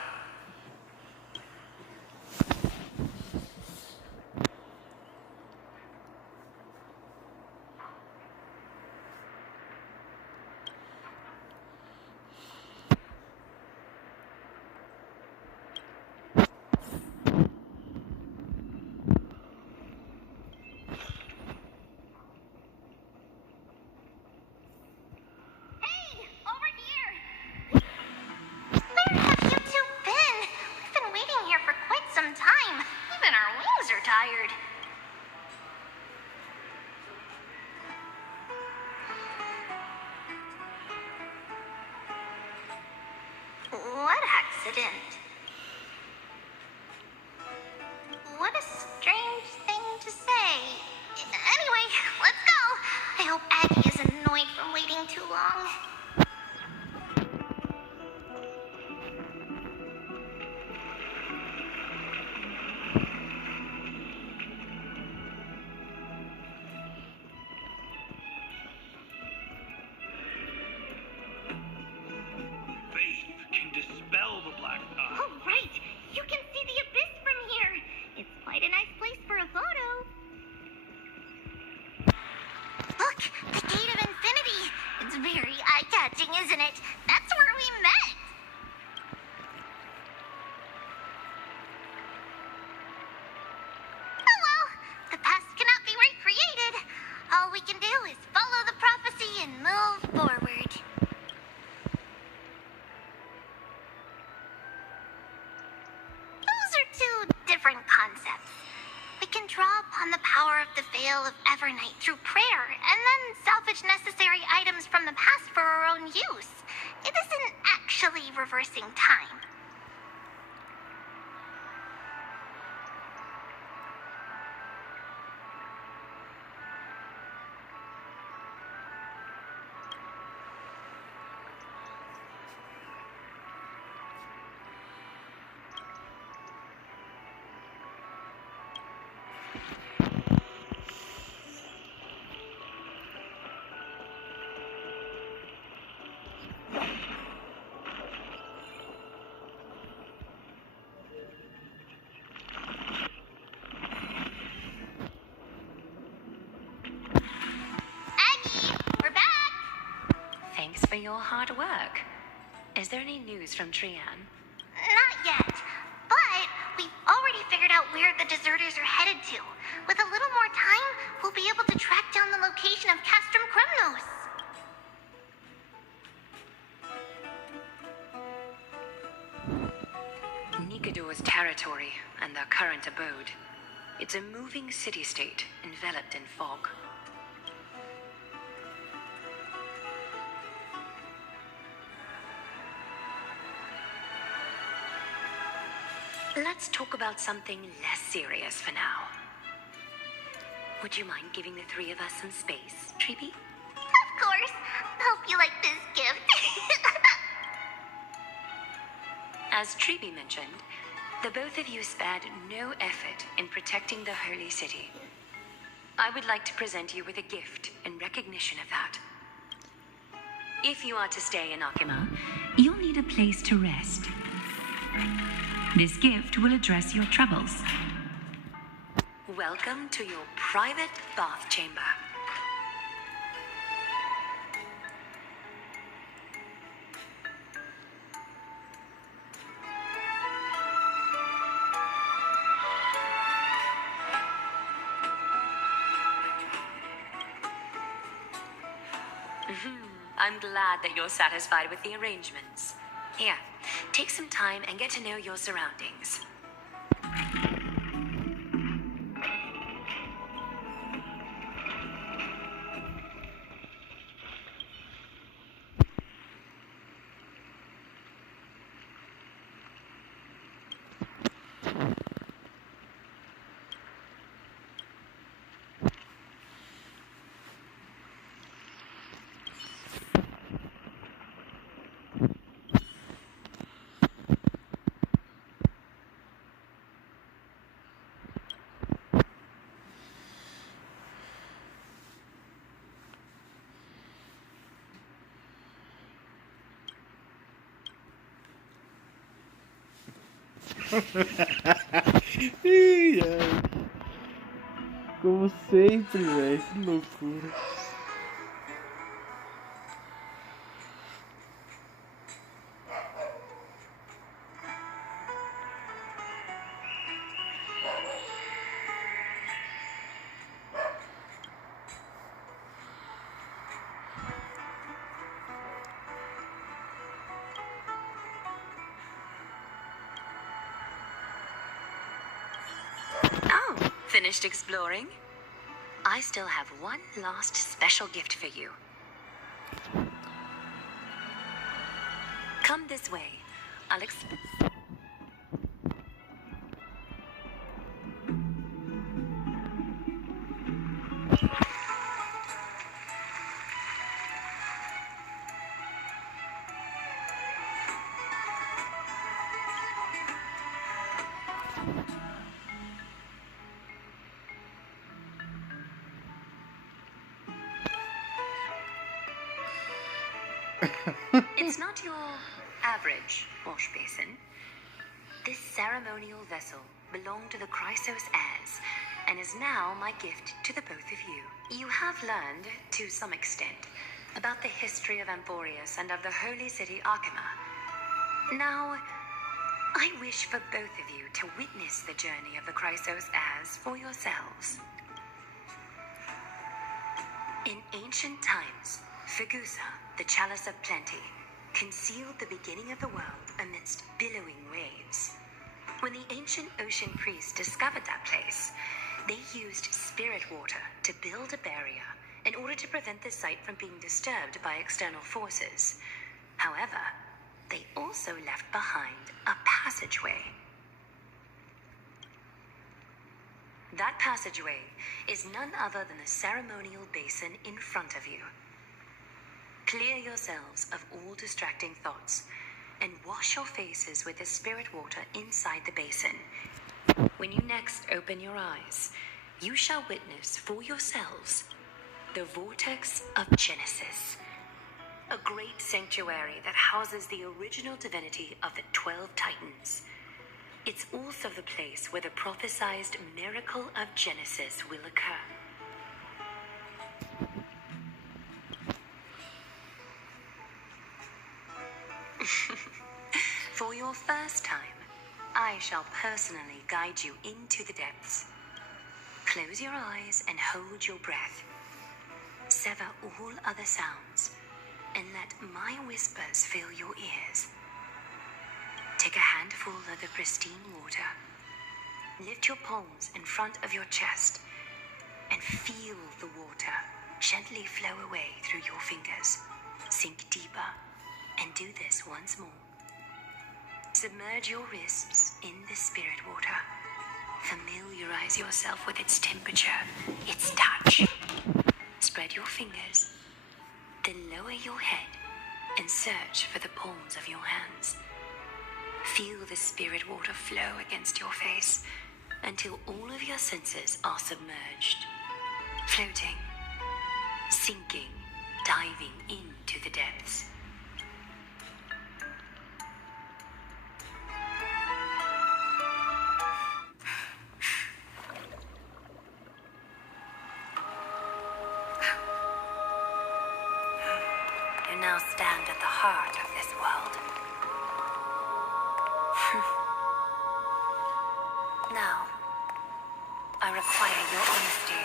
What accident? What a strange thing to say. Anyway, let's go. I hope Aggie is annoyed from waiting too long. Isn't it? That's where we met. Oh well, the past cannot be recreated. All we can do is follow the prophecy and move forward. Those are two different concepts. We can draw upon the power of the Veil of Evernight through prayer, and then salvage necessary items from the past for our own use. It isn't actually reversing time. For your hard work. Is there any news from Trian? Not yet, but we've already figured out where the deserters are headed to. With a little more time, we'll be able to track down the location of Castrum Kremnos. Nikador's territory and their current abode. It's a moving city-state enveloped in fog. Let's talk about something less serious for now. Would you mind giving the three of us some space, Treeby? Of course. Hope you like this gift. As Treeby mentioned, the both of you spared no effort in protecting the holy city. I would like to present you with a gift in recognition of that. If you are to stay in Akima, you'll need a place to rest. This gift will address your troubles. Welcome to your private bath chamber. I'm glad that you're satisfied with the arrangements. Here, take some time and get to know your surroundings. Ih, ai. Como sempre, velho. Que loucura. Finished exploring? I still have one last special gift for you. Come this way. I'll explain. It's not your average wash basin. This ceremonial vessel belonged to the Chrysos heirs and is now my gift to the both of you. You have learned, to some extent, about the history of Amphoreus and of the holy city Akima. Now, I wish for both of you to witness the journey of the Chrysos heirs for yourselves. In ancient times, Fegusa, the chalice of plenty, concealed the beginning of the world amidst billowing waves. When the ancient ocean priests discovered that place, they used spirit water to build a barrier in order to prevent the site from being disturbed by external forces. However, they also left behind a passageway. That passageway is none other than the ceremonial basin in front of you. Clear yourselves of all distracting thoughts and wash your faces with the spirit water inside the basin. When you next open your eyes, you shall witness for yourselves the Vortex of Genesis, a great sanctuary that houses the original divinity of the 12 Titans. It's also the place where the prophesied miracle of Genesis will occur. For your first time, I shall personally guide you into the depths. Close your eyes and hold your breath. Sever all other sounds and let my whispers fill your ears. Take a handful of the pristine water. Lift your palms in front of your chest and feel the water gently flow away through your fingers. Sink deeper and do this once more. Submerge your wrists in the spirit water. Familiarize yourself with its temperature, its touch. Spread your fingers, then lower your head and search for the palms of your hands. Feel the spirit water flow against your face until all of your senses are submerged. Floating, sinking, diving into the depths. myths. You now stand at the heart of this world. Now, I require your honesty.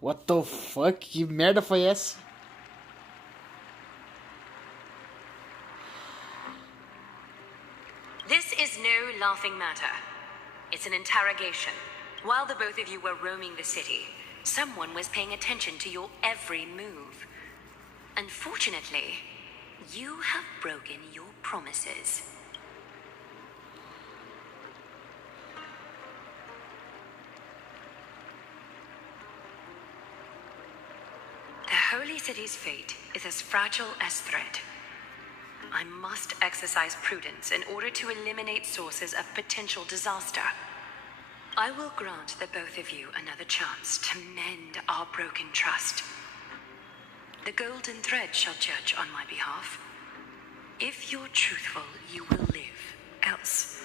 What the fuck? Que merda foi essa? This is no laughing matter. It's an interrogation. While the both of you were roaming the city, someone was paying attention to your every move. Unfortunately, you have broken your promises. The Holy City's fate is as fragile as thread. I must exercise prudence in order to eliminate sources of potential disaster. I will grant the both of you another chance to mend our broken trust. The golden thread shall judge on my behalf. If you're truthful, you will live. Else,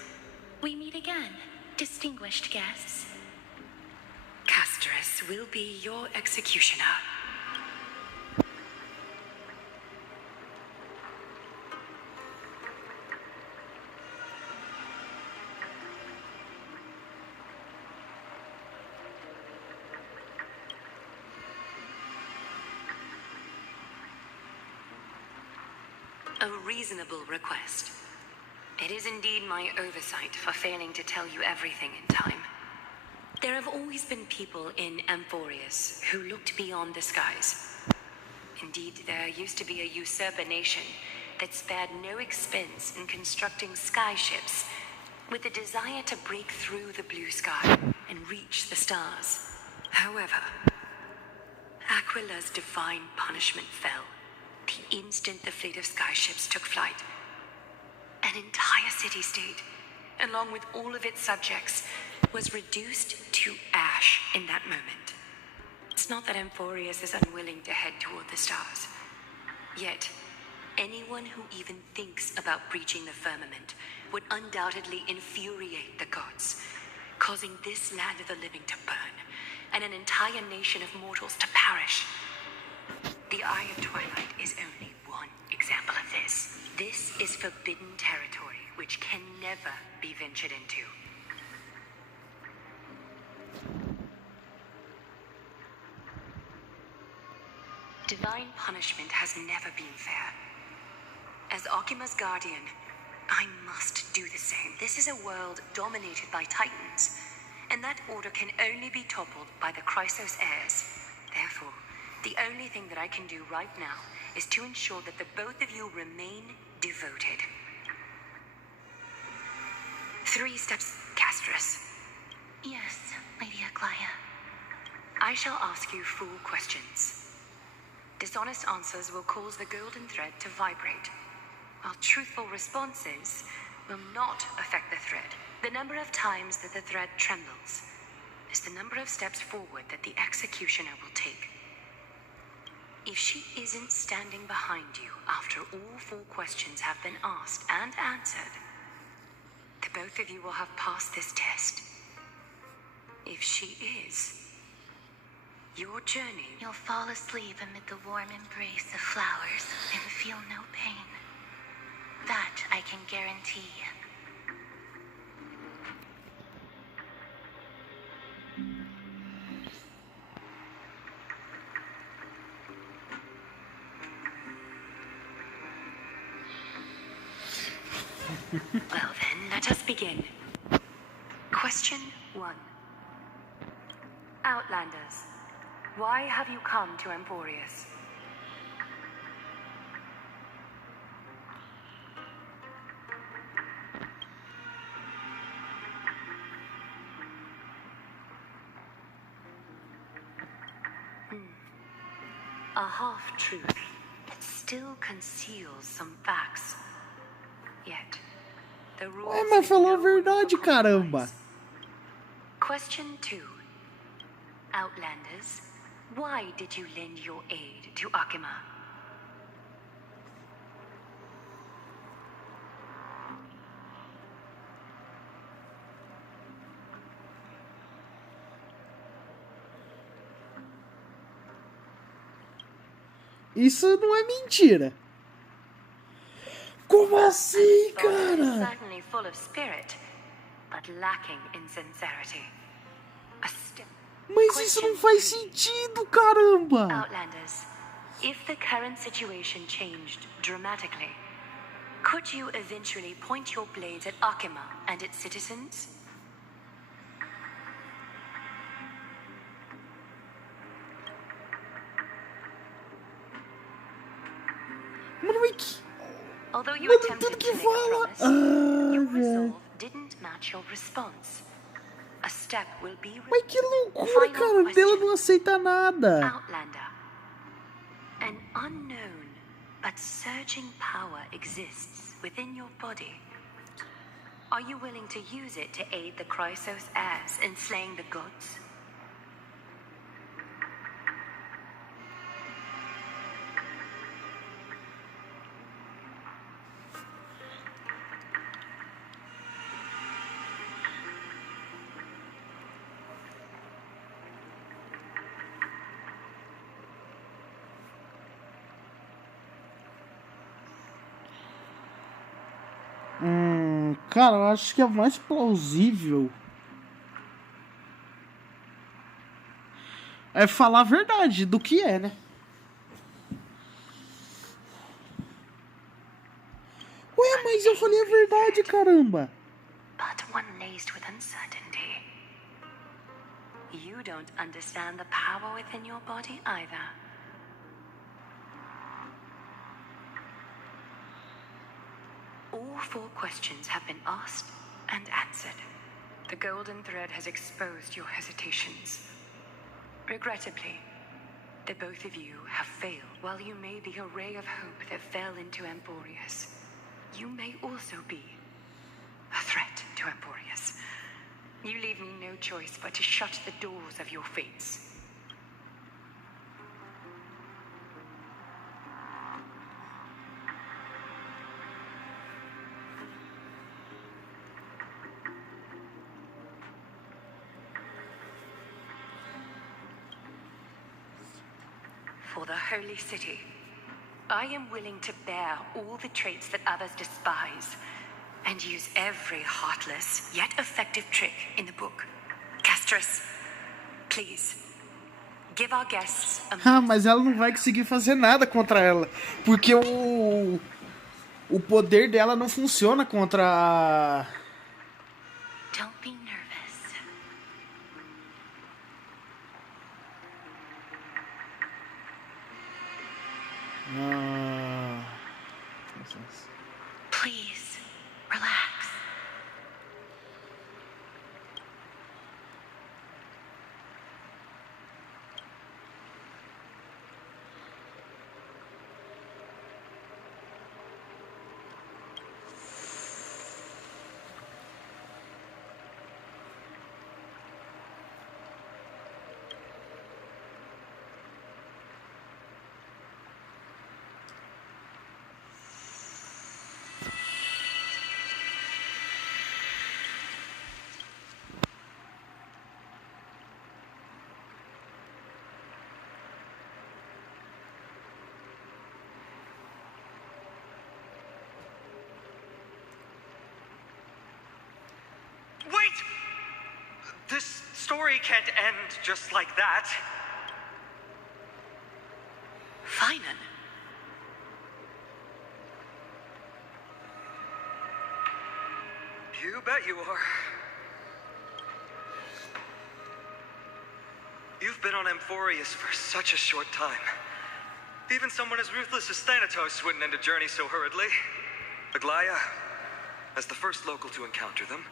We meet again, distinguished guests. Casterus will be your executioner. A reasonable request. It is indeed my oversight for failing to tell you everything in time. There have always been people in Amphoreus who looked beyond the skies. Indeed, there used to be a usurper nation that spared no expense in constructing skyships with the desire to break through the blue sky and reach the stars. However, Aquila's divine punishment fell the instant the fleet of skyships took flight. An entire city-state, along with all of its subjects, was reduced to ash in that moment. It's not that Amphoreus is unwilling to head toward the stars. Yet, anyone who even thinks about breaching the firmament would undoubtedly infuriate the gods, causing this land of the living to burn, and an entire nation of mortals to perish. The Eye of Twilight is only one example of this. This is forbidden territory, which can never be ventured into. Divine punishment has never been fair. As Akima's guardian, I must do the same. This is a world dominated by titans, and that order can only be toppled by the Chrysos heirs. Therefore, the only thing that I can do right now is to ensure that the both of you remain devoted. 3 steps, Casterus. Yes, Lady Aglaya. I shall ask you 4 questions. Dishonest answers will cause the golden thread to vibrate, while truthful responses will not affect the thread. The number of times that the thread trembles is the number of steps forward that the executioner will take. If she isn't standing behind you after all 4 questions have been asked and answered, the both of you will have passed this test. If she is, your journey... You'll fall asleep amid the warm embrace of flowers and feel no pain. That I can guarantee. Well then, let us begin. Question 1. Outlanders, why have you come to Amphoreus? A half-truth that still conceals some facts. Yet, The Ué, rules mas falou a no verdade, caramba. Question 2. Outlanders, why did you lend your aid to Akima? Isso não é mentira. Como assim, cara? Certainly full of spirit, but lacking in sincerity. A step. Mas isso não faz sentido, caramba. Outlanders, if the current situation changed dramatically, could you eventually point your blades at Akima and its citizens? Although you attempted to make a promise, your resolve didn't match your response. A step will be Mas que loucura, cara. Ela não aceita nada. Outlander. An unknown but surging power exists within your body. Are you willing to use it to aid the Chrysos heirs in slaying the gods? Cara, eu acho que é mais plausível é falar a verdade do que é, né? Ué, mas eu falei a verdade, caramba. But one laced with uncertainty. You don't understand the power within your body either. All 4 questions have been asked and answered. The golden thread has exposed your hesitations. Regrettably, the both of you have failed. While you may be a ray of hope that fell into Amphoreus, you may also be a threat to Amphoreus. You leave me no choice but to shut the doors of your fates. For the holy city, I am willing to bear all the traits that others despise, and use every heartless yet effective trick in the book. Castress, please, give our guests a Mas ela não vai conseguir fazer nada contra ela, porque o poder dela não funciona contra a... Don't be nervous. Please, relax. Wait! This story can't end just like that. Finan. You bet you are. You've been on Amphoreus for such a short time. Even someone as ruthless as Thanatos wouldn't end a journey so hurriedly. Aglaya, as the first local to encounter them,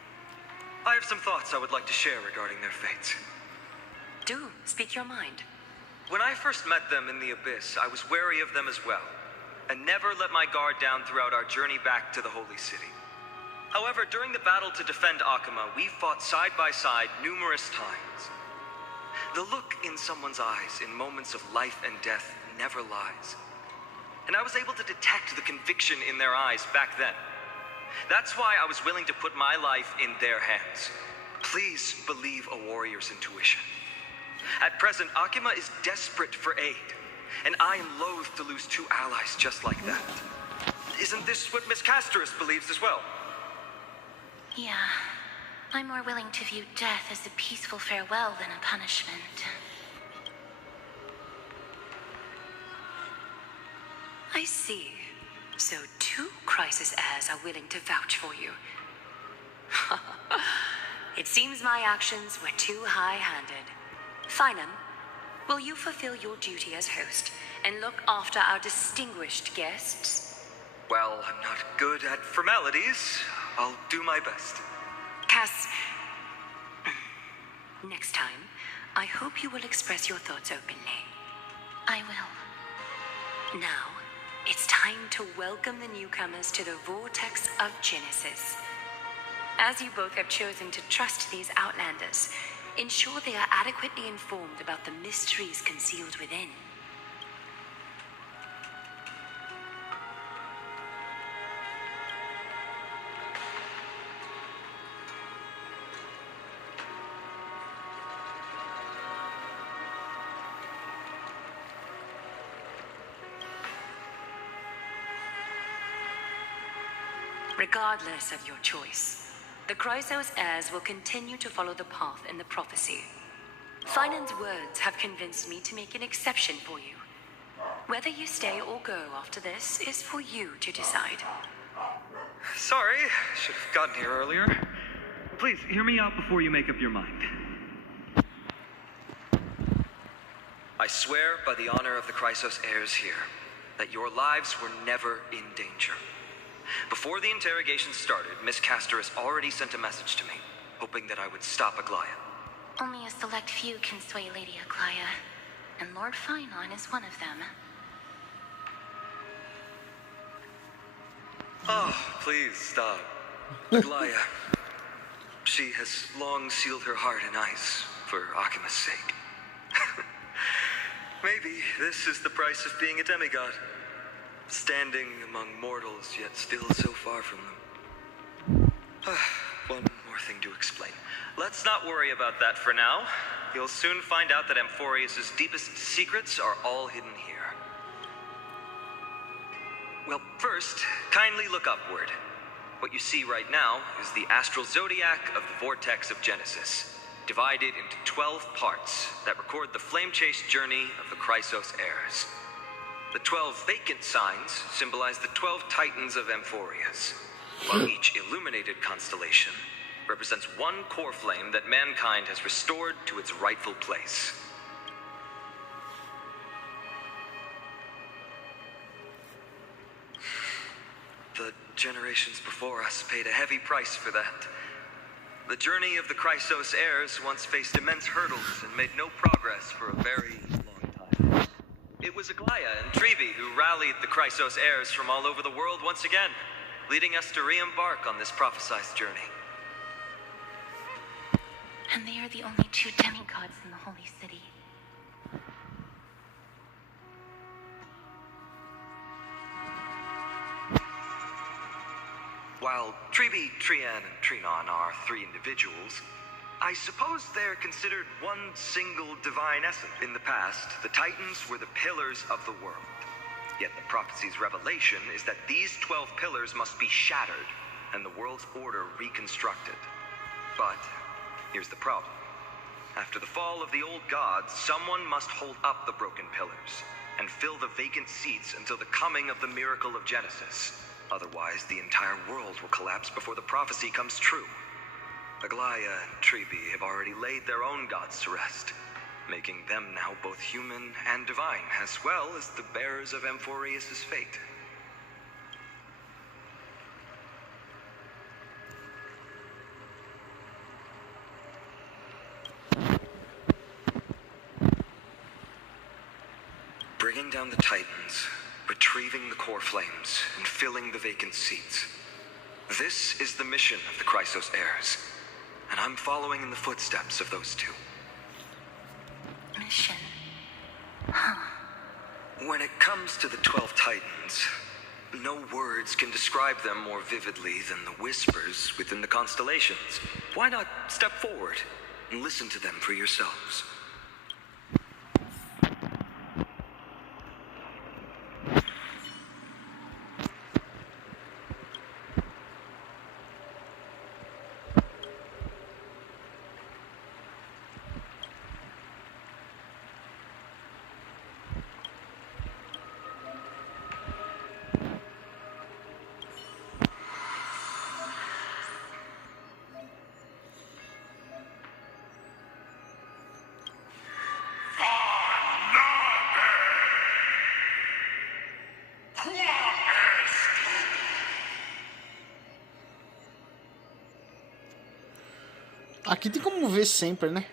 I have some thoughts I would like to share regarding their fates. Do speak your mind. When I first met them in the Abyss, I was wary of them as well, and never let my guard down throughout our journey back to the Holy City. However, during the battle to defend Akuma, we fought side by side numerous times. The look in someone's eyes in moments of life and death never lies. And I was able to detect the conviction in their eyes back then. That's why I was willing to put my life in their hands. Please believe a warrior's intuition. At present, Akuma is desperate for aid, and I am loath to lose two allies just like that. Isn't this what Miss Casterus believes as well? Yeah. I'm more willing to view death as a peaceful farewell than a punishment. I see. So 2 crisis heirs are willing to vouch for you. It seems my actions were too high-handed. Finum, will you fulfill your duty as host and look after our distinguished guests? Well, I'm not good at formalities. I'll do my best. Cass, next time, I hope you will express your thoughts openly. I will. Now, it's time to welcome the newcomers to the Vortex of Genesis. As you both have chosen to trust these Outlanders, ensure they are adequately informed about the mysteries concealed within. Regardless of your choice, the Chrysos heirs will continue to follow the path in the prophecy. Finan's words have convinced me to make an exception for you. Whether you stay or go after this is for you to decide. Sorry, should have gotten here earlier. Please, hear me out before you make up your mind. I swear by the honor of the Chrysos heirs here, that your lives were never in danger. Before the interrogation started, Miss Casterus already sent a message to me, hoping that I would stop Aglaya. Only a select few can sway Lady Aglaya, and Lord Finon is one of them. Oh, please stop. Aglaya. She has long sealed her heart in ice for Akuma's sake. Maybe this is the price of being a demigod. Standing among mortals, yet still so far from them. One more thing to explain. Let's not worry about that for now. You'll soon find out that Amphoreus' deepest secrets are all hidden here. Well, first, kindly look upward. What you see right now is the astral zodiac of the Vortex of Genesis, divided into 12 parts that record the flame-chased journey of the Chrysos heirs. The 12 vacant signs symbolize the 12 titans of Amphoreus, while each illuminated constellation represents one core flame that mankind has restored to its rightful place. The generations before us paid a heavy price for that. The journey of the Chrysos heirs once faced immense hurdles and made no progress for a very long time. It was Aglaya and Trevi who rallied the Chrysos heirs from all over the world once again, leading us to re-embark on this prophesized journey. And they are the only 2 demigods in the Holy City. While Trevi, Trian, and Trinon are 3 individuals, I suppose they're considered one single divine essence. In the past, the Titans were the pillars of the world. Yet the prophecy's revelation is that these 12 pillars must be shattered and the world's order reconstructed. But here's the problem. After the fall of the old gods, someone must hold up the broken pillars and fill the vacant seats until the coming of the miracle of Genesis. Otherwise, the entire world will collapse before the prophecy comes true. Aglaya and Trevi have already laid their own gods to rest, making them now both human and divine, as well as the bearers of Amphoreus' fate. Bringing down the Titans, retrieving the core flames, and filling the vacant seats. This is the mission of the Chrysos heirs, and I'm following in the footsteps of those two. Mission. Huh. When it comes to the 12 Titans, no words can describe them more vividly than the whispers within the constellations. Why not step forward and listen to them for yourselves? Aqui tem como ver sempre, né?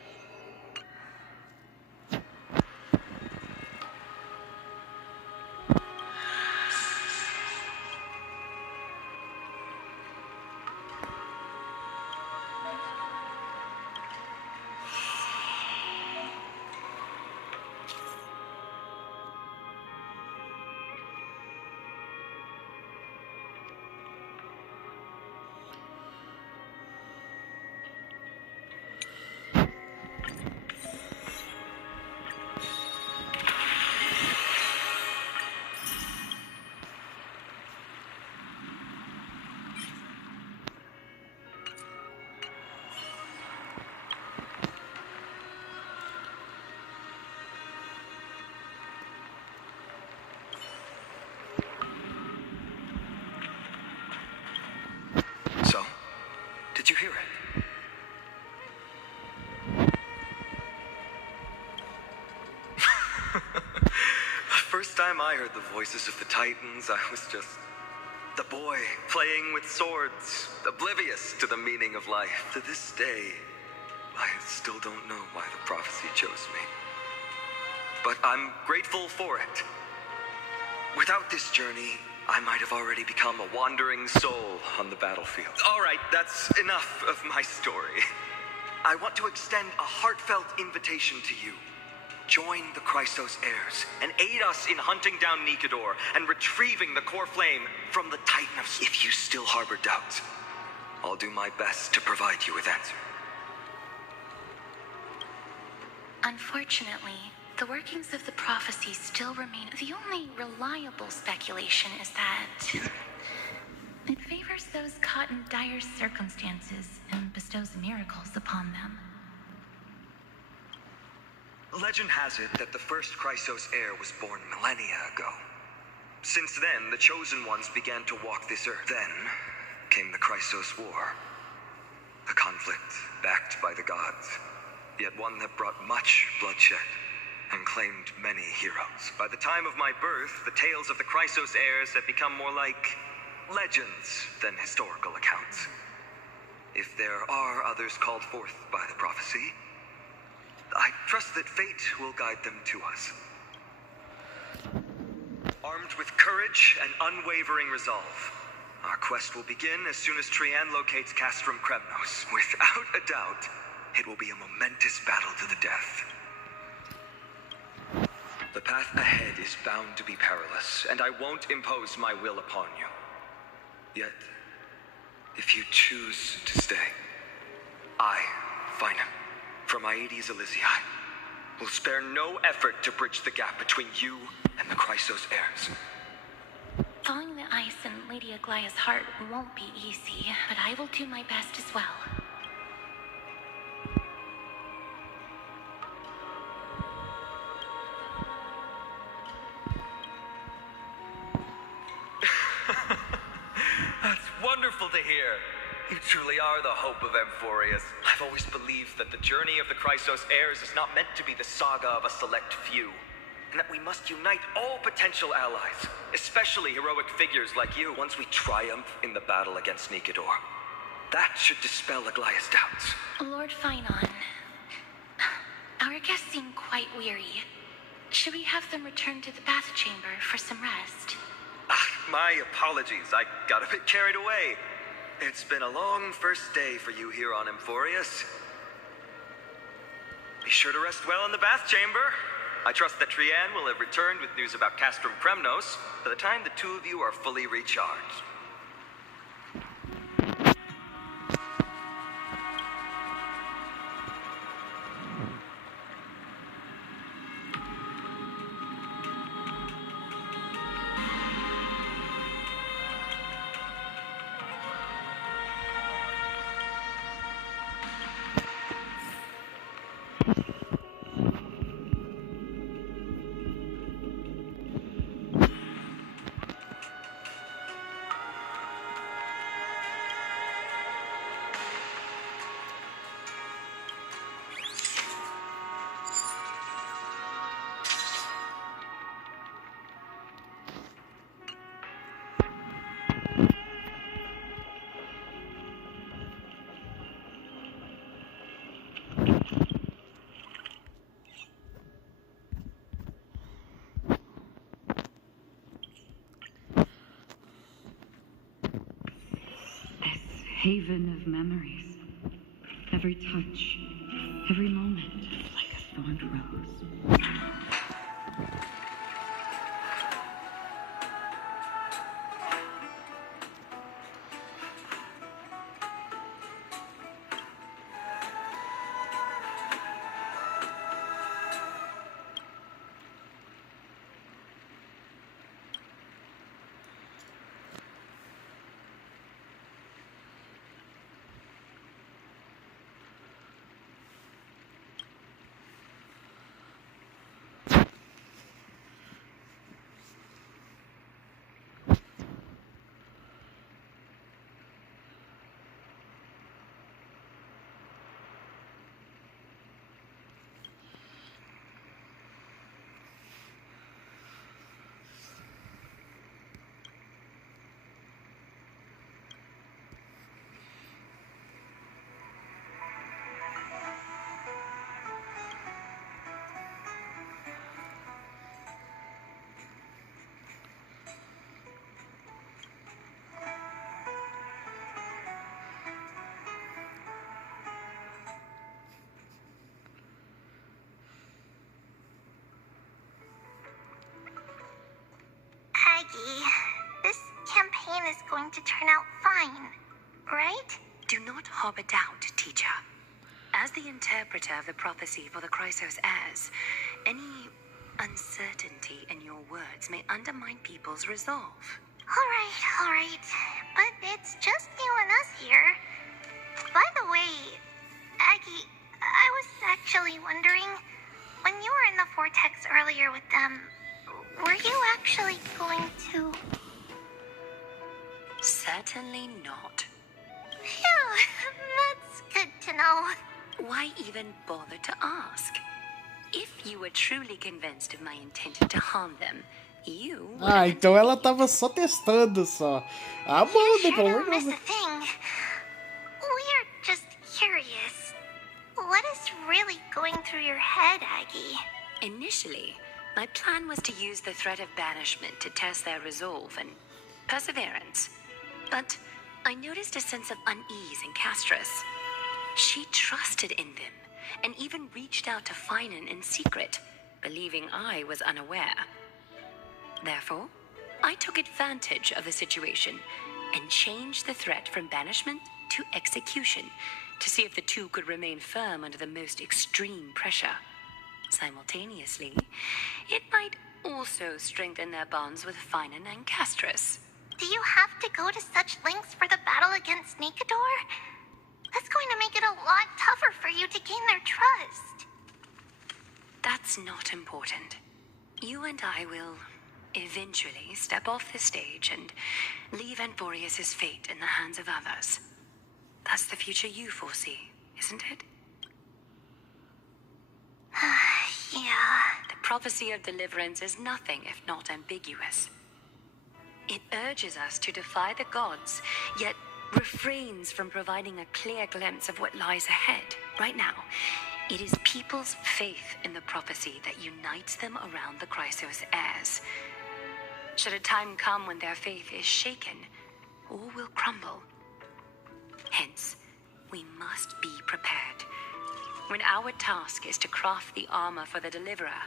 So, did you hear it? The first time I heard the voices of the Titans, I was just the boy playing with swords, oblivious to the meaning of life. To this day, I still don't know why the prophecy chose me. But I'm grateful for it. Without this journey, I might have already become a wandering soul on the battlefield. All right, that's enough of my story. I want to extend a heartfelt invitation to you. Join the Chrysos heirs and aid us in hunting down Nikador and retrieving the core flame from the Titan of... If you still harbor doubts, I'll do my best to provide you with answers. Unfortunately, the workings of the prophecy still remain. The only reliable speculation is that it favors those caught in dire circumstances and bestows miracles upon them. Legend has it that the first Chrysos heir was born millennia ago. Since then, the Chosen Ones began to walk this earth. Then came the Chrysos War. A conflict backed by the gods, yet one that brought much bloodshed and claimed many heroes. By the time of my birth, the tales of the Chrysos heirs had become more like legends than historical accounts. If there are others called forth by the prophecy, I trust that fate will guide them to us. Armed with courage and unwavering resolve, our quest will begin as soon as Trian locates Castrum Kremnos. Without a doubt, it will be a momentous battle to the death. The path ahead is bound to be perilous, and I won't impose my will upon you. Yet, if you choose to stay, I, Finam, from Aedes Elysiae, will spare no effort to bridge the gap between you and the Chrysos heirs. Thawing the ice in Lady Aglaya's heart won't be easy, but I will do my best as well. That's wonderful to hear. You truly are the hope of Amphoreus. I've always believed that the journey of the Chrysos heirs is not meant to be the saga of a select few, and that we must unite all potential allies, especially heroic figures like you, once we triumph in the battle against Nikador. That should dispel Aglaya's doubts. Lord Finon, our guests seem quite weary. Should we have them return to the bath chamber for some rest? My apologies. I got a bit carried away. It's been a long first day for you here on Amphoreus. Be sure to rest well in the bath chamber. I trust that Trianne will have returned with news about Castrum Kremnos by the time the two of you are fully recharged. Haven of memories. Every touch, every moment, like a thorned rose. This campaign is going to turn out fine, right? Do not harbor doubt, teacher. As the interpreter of the prophecy for the Chrysos heirs, any uncertainty in your words may undermine people's resolve. All right. But it's just you and us here. By the way, Aggie, I was actually wondering, when you were in the vortex earlier with them, were you actually going to... Certainly not. Phew, that's good to know. Why even bother to ask? If you were truly convinced of my intent to harm them, you... Ah, então ela tava só testando só. Ah, bom, Sure pelo don't amor miss de a Deus. thing. We're just curious. What is really going through your head, Aggie? Initially, my plan was to use the threat of banishment to test their resolve and perseverance. But I noticed a sense of unease in Castris. She trusted in them, and even reached out to Finan in secret, believing I was unaware. Therefore, I took advantage of the situation and changed the threat from banishment to execution to see if the two could remain firm under the most extreme pressure. Simultaneously, it might also strengthen their bonds with Finan and Castris. Do you have to go to such lengths for the battle against Nikador? That's going to make it a lot tougher for you to gain their trust. That's not important. You and I will eventually step off the stage and leave Amphoreus' fate in the hands of others. That's the future you foresee, isn't it? Yeah. The prophecy of deliverance is nothing if not ambiguous. It urges us to defy the gods, yet refrains from providing a clear glimpse of what lies ahead. Right now, it is people's faith in the prophecy that unites them around the Chrysos heirs. Should a time come when their faith is shaken, all will crumble. Hence, we must be prepared. When our task is to craft the armor for the deliverer,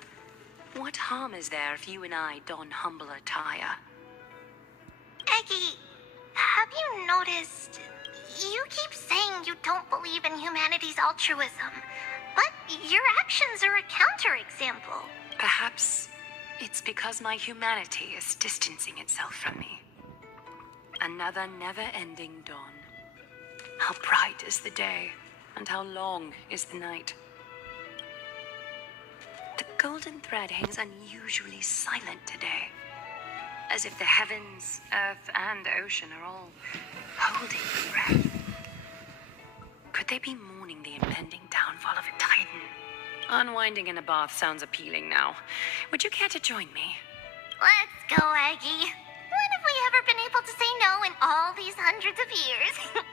what harm is there if you and I don humble attire? Eggie, have you noticed? You keep saying you don't believe in humanity's altruism, but your actions are a counterexample. Perhaps it's because my humanity is distancing itself from me. Another never-ending dawn. How bright is the day, and how long is the night. The golden thread hangs unusually silent today, as if the heavens, earth, and ocean are all holding their breath. Could they be mourning the impending downfall of a titan? Unwinding in a bath sounds appealing now. Would you care to join me? Let's go, Aggie. When have we ever been able to say no in all these hundreds of years?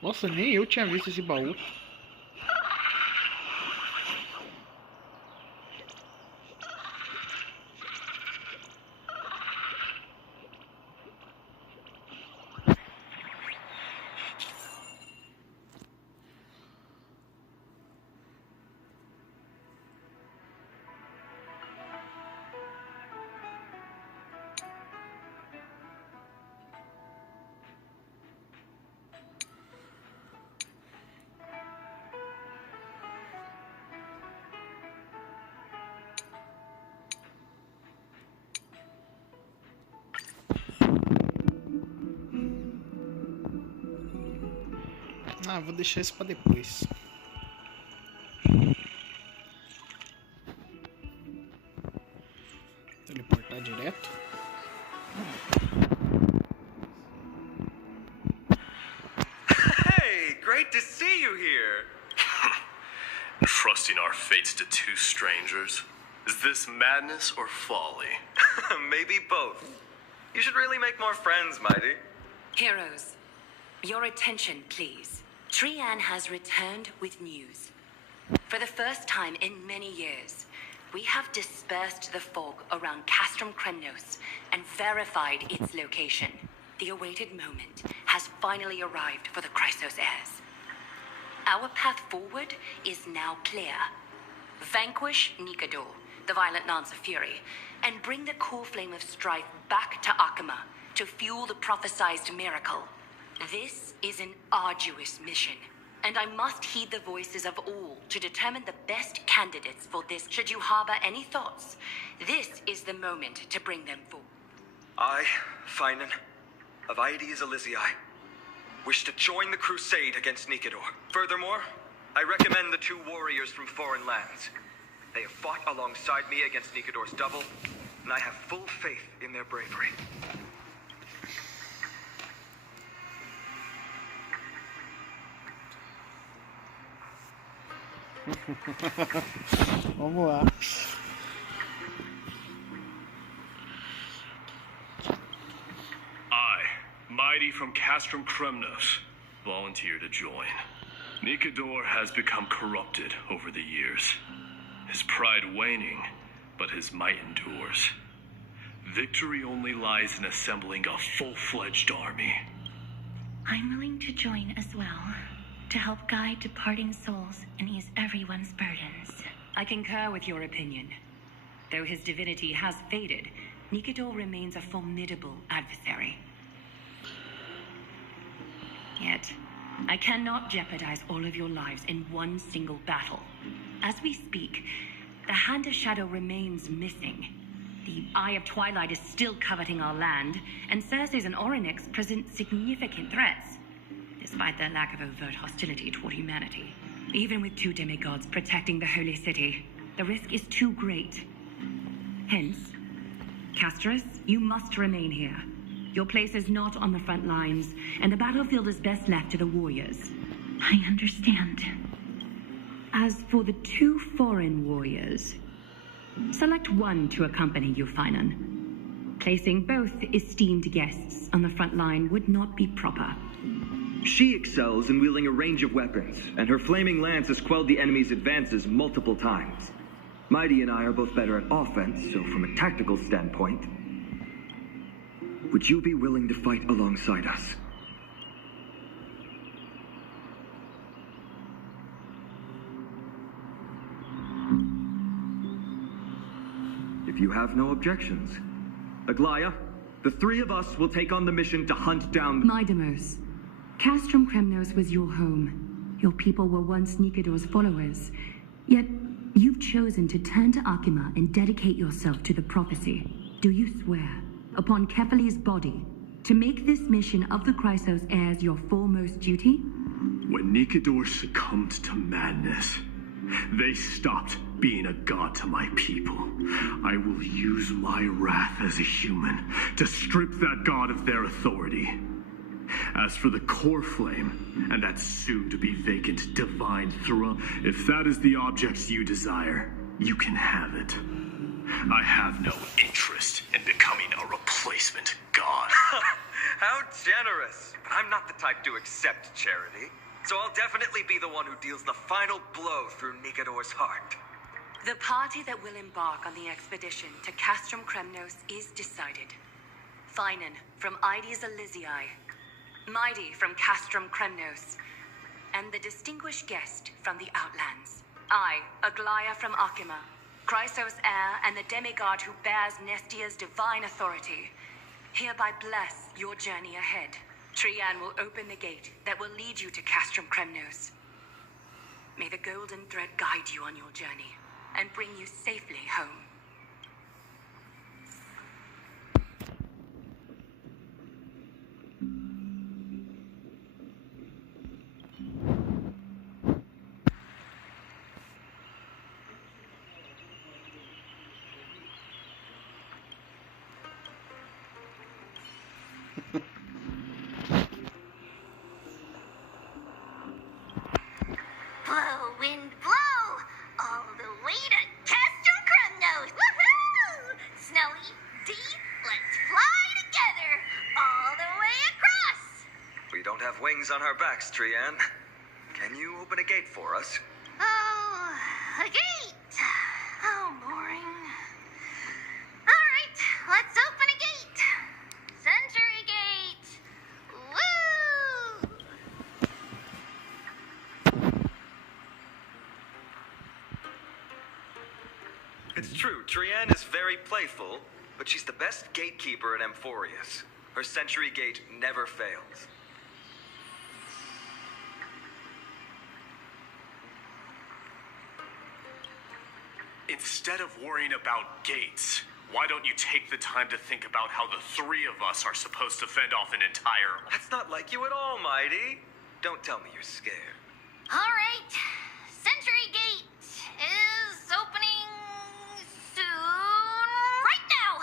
Nossa, nem eu tinha visto esse baú. Ah, vou deixar isso pra depois. Teleportar direto. Hey, great to see you here. Trusting our fates to two strangers? Is this madness or folly? Maybe both. You should really make more friends, Mighty. Heroes, Your attention, please. Trian has returned with news. For the first time in many years, we have dispersed the fog around Castrum Kremnos and verified its location. The awaited moment has finally arrived for the Chrysos heirs. Our path forward is now clear. Vanquish Nikador, the violent Lance of Fury, and bring the core flame of strife back to Akama to fuel the prophesized miracle. This is an arduous mission, and I must heed the voices of all to determine the best candidates for this. Should you harbor any thoughts, this is the moment to bring them forward. I, Finan, of Aedes Elysiae, wish to join the crusade against Nikador. Furthermore, I recommend the 2 warriors from foreign lands. They have fought alongside me against Nikador's double, and I have full faith in their bravery. Vamos lá. I, Mighty from Castrum Kremnos, volunteer to join. Nikador has become corrupted over the years. His pride waning, but his might endures. Victory only lies in assembling a full-fledged army. I'm willing to join as well, to help guide departing souls and ease everyone's burdens. I concur with your opinion. Though his divinity has faded, Nikador remains a formidable adversary. Yet, I cannot jeopardize all of your lives in one single battle. As we speak, the Hand of Shadow remains missing. The Eye of Twilight is still coveting our land, and Circes and Orynyx present significant threats, despite their lack of overt hostility toward humanity. Even with 2 demigods protecting the Holy City, the risk is too great. Hence, Castris, you must remain here. Your place is not on the front lines, and the battlefield is best left to the warriors. I understand. As for the 2 foreign warriors, select one to accompany you, Finan. Placing both esteemed guests on the front line would not be proper. She excels in wielding a range of weapons, and her flaming lance has quelled the enemy's advances multiple times. Mighty and I are both better at offense, so from a tactical standpoint, would you be willing to fight alongside us? If you have no objections, Aglaya, the 3 of us will take on the mission to hunt down... Mydemos, Castrum Kremnos was your home. Your people were once Nikador's followers. Yet, you've chosen to turn to Akima and dedicate yourself to the prophecy. Do you swear, upon Kephali's body, to make this mission of the Chrysos heirs your foremost duty? When Nikador succumbed to madness, they stopped being a god to my people. I will use my wrath as a human to strip that god of their authority. As for the core flame, and that soon-to-be vacant divine throne, if that is the object you desire, you can have it. I have no interest in becoming a replacement god. How generous! But I'm not the type to accept charity, so I'll definitely be the one who deals the final blow through Nikador's heart. The party that will embark on the expedition to Castrum Kremnos is decided. Finan from Aedes Elysiae, Mighty from Castrum Kremnos, and the distinguished guest from the Outlands. I, Aglaya from Akima, Chrysos heir and the demigod who bears Nestia's divine authority, hereby bless your journey ahead. Trian will open the gate that will lead you to Castrum Kremnos. May the golden thread guide you on your journey and bring you safely home. Blow, wind, blow! All the way to Castrum Kremnos! Woohoo! Snowy, deep, let's fly together! All the way across! We don't have wings on our backs, Trian. Can you open a gate for us? Oh, a gate. Oh, boring. All right, let's open a gate. Century gate. Woo! It's true, Trian is very playful, but she's the best gatekeeper at Amphoreus. Her century gate never fails. Instead of worrying about gates, why don't you take the time to think about how the three of us are supposed to fend off an entire... That's not like you at all, Mighty. Don't tell me you're scared. All right, Century Gate is opening soon. Right now.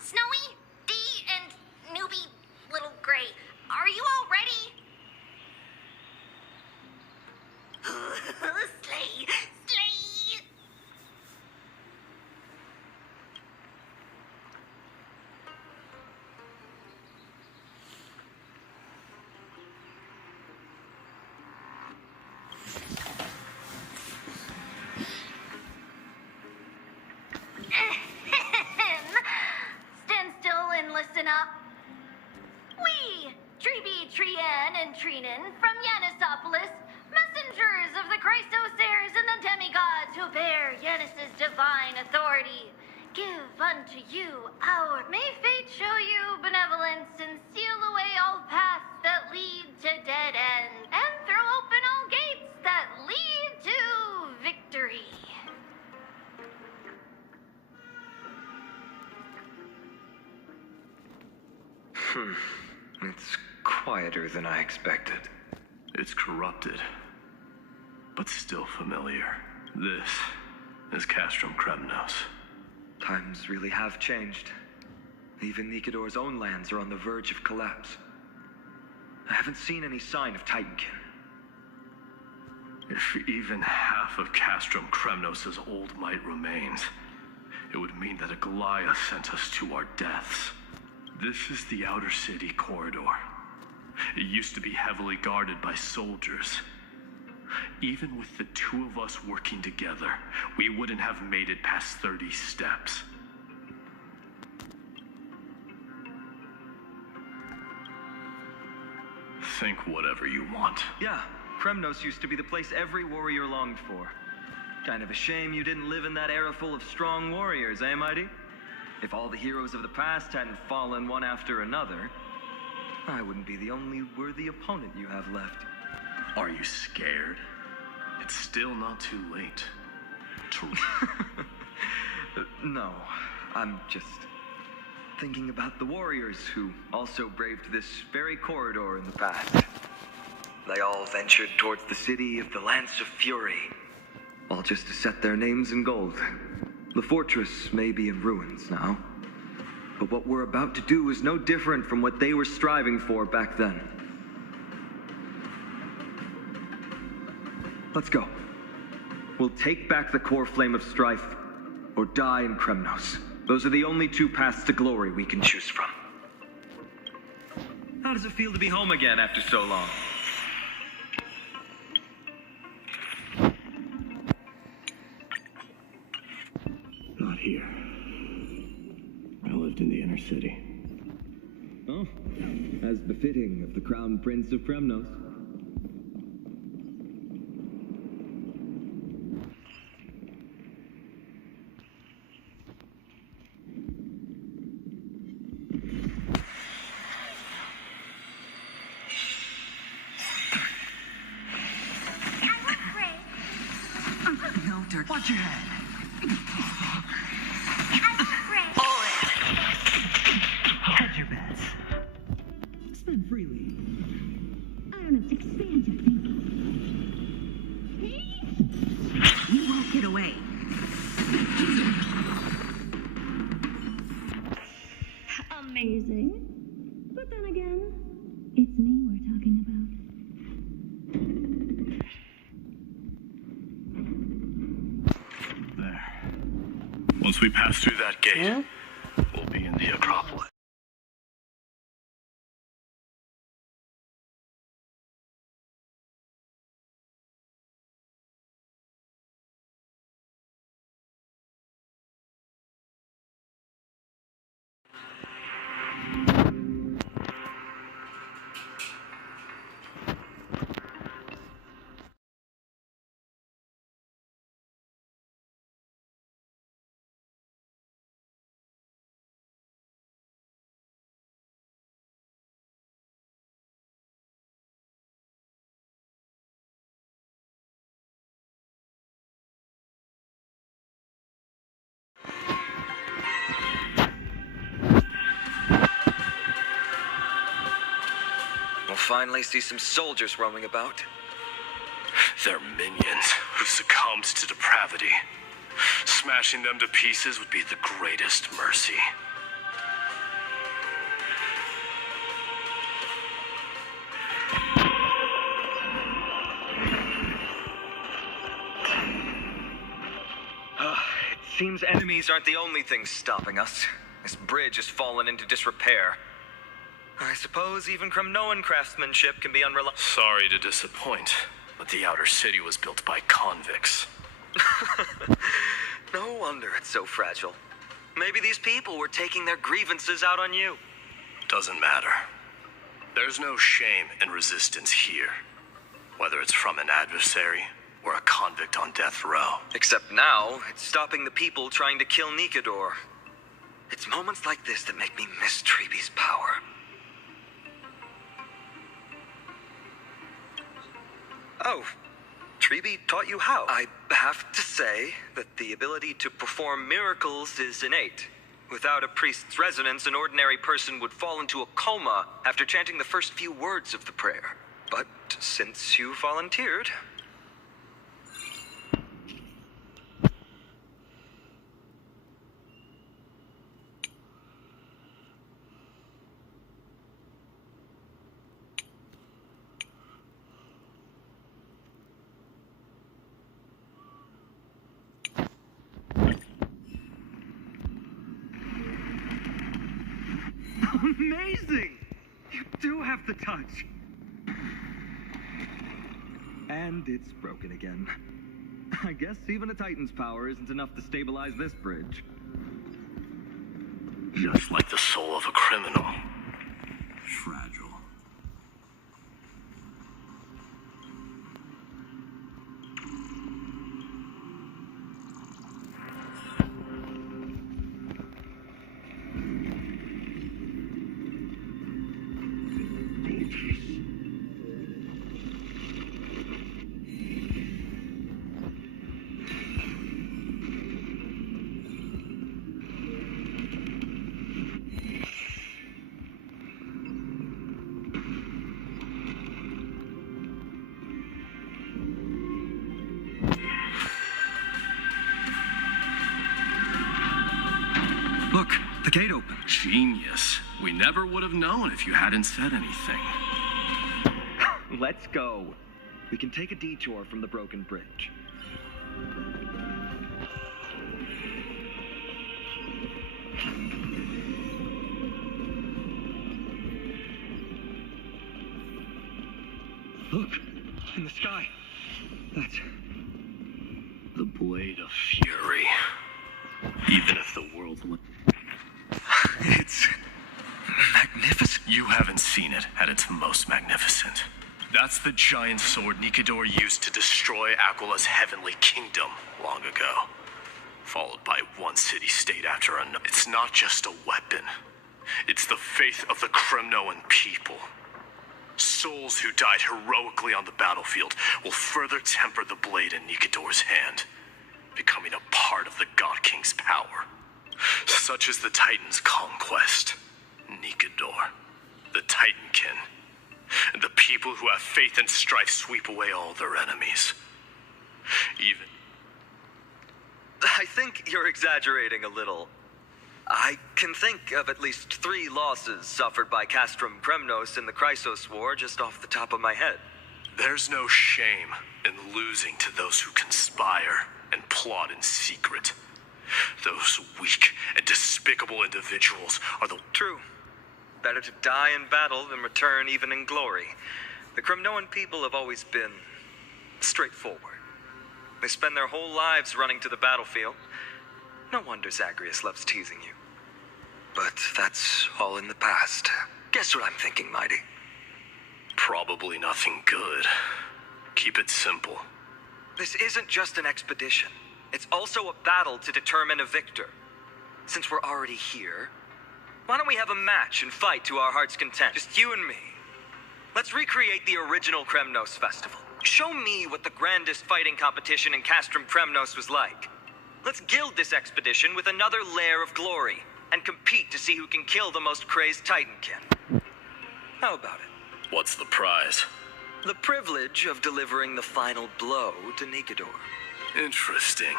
Snowy, Dee, and newbie Little Gray, are you all ready? Slay, slay. Stand still and listen up. We, Treeby, Trian, and Trinin from Yanisopolis, messengers of the Christosaires and the demigods who bear Yanis's divine authority, give unto you our... May fate show you benevolence and seal away all paths that lead to dead ends, and throw open all gates that lead to victory. It's quieter than I expected. It's corrupted, but still familiar. This is Castrum Kremnos. Times really have changed. Even Nikador's own lands are on the verge of collapse. I haven't seen any sign of Titankin. If even half of Castrum Kremnos' old might remains, it would mean that Aglaya sent us to our deaths. This is the outer city corridor. It used to be heavily guarded by soldiers. Even with the two of us working together, we wouldn't have made it past 30 steps. Think whatever you want. Yeah, Kremnos used to be the place every warrior longed for. Kind of a shame you didn't live in that era full of strong warriors, eh, Mighty? If all the heroes of the past hadn't fallen one after another, I wouldn't be the only worthy opponent you have left. Are you scared? It's still not too late. No, I'm just thinking about the warriors who also braved this very corridor in the past. They all ventured towards the city of the Lance of Fury, all just to set their names in gold. The fortress may be in ruins now, but what we're about to do is no different from what they were striving for back then. Let's go. We'll take back the core flame of strife, or die in Kremnos. Those are the only two paths to glory we can choose from. How does it feel to be home again after so long? Not here. I lived in the inner city. Oh, as befitting of the Crown Prince of Kremnos. Watch your head. Hedge your bets. Spend freely. I don't have to expand your thinking. You won't get away. Amazing. But then again, it's me we're talking about. Once we pass through that gate, we'll be in the Acropolis. finally see some soldiers roaming about. They're minions who succumbed to depravity. Smashing them to pieces would be the greatest mercy. It seems enemies aren't the only things stopping us. This bridge has fallen into disrepair. I suppose even Kremnoan craftsmanship can be unreliable. Sorry to disappoint, but the outer city was built by convicts. No wonder it's so fragile. Maybe these people were taking their grievances out on you. Doesn't matter. There's no shame in resistance here, whether it's from an adversary or a convict on death row. Except now, it's stopping the people trying to kill Nikador. It's moments like this that make me miss Treeby's power. Oh, Treeby taught you how? I have to say that the ability to perform miracles is innate. Without a priest's resonance, an ordinary person would fall into a coma after chanting the first few words of the prayer. But since you volunteered... Amazing! You do have the touch. And it's broken again. I guess even a Titan's power isn't enough to stabilize this bridge. Just like the soul of a criminal. Fragile. Look, the gate opened. Genius. We never would have known if you hadn't said anything. Let's go. We can take a detour from the broken bridge. Look, in the sky. That's... the blade of fury. Even if the world... It's... magnificent. You haven't seen it at its most magnificent. That's the giant sword Nikador used to destroy Aquala's heavenly kingdom long ago. Followed by one city-state after another. It's not just a weapon. It's the faith of the Kremnoan people. Souls who died heroically on the battlefield will further temper the blade in Nikador's hand, becoming a part of the God King's power. Such is the Titan's conquest. Nikador, the Titankin, and the people who have faith and strife sweep away all their enemies. Even... I think you're exaggerating a little. I can think of at least 3 losses suffered by Castrum Kremnos in the Chrysos War just off the top of my head. There's no shame in losing to those who conspire and plot in secret. Those weak and despicable individuals are the... True. Better to die in battle than return even in glory. The Kremnoan people have always been straightforward. They spend their whole lives running to the battlefield. No wonder Zagreus loves teasing you. But that's all in the past. Guess what I'm thinking, Mighty? Probably nothing good. Keep it simple. This isn't just an expedition. It's also a battle to determine a victor. Since we're already here, why don't we have a match and fight to our heart's content? Just you and me. Let's recreate the original Kremnos festival. Show me what the grandest fighting competition in Castrum Kremnos was like. Let's gild this expedition with another layer of glory and compete to see who can kill the most crazed Titankin. How about it? What's the prize? The privilege of delivering the final blow to Nikedor. Interesting.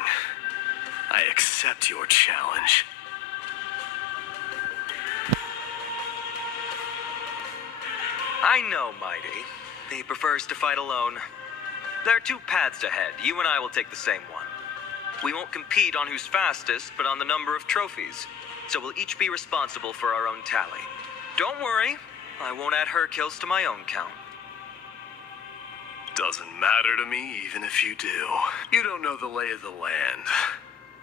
I accept your challenge. I know, Mighty. He prefers to fight alone. There are two paths ahead. You and I will take the same one. We won't compete on who's fastest, but on the number of trophies. So we'll each be responsible for our own tally. Don't worry, I won't add her kills to my own count. Doesn't matter to me, even if you do. You don't know the lay of the land.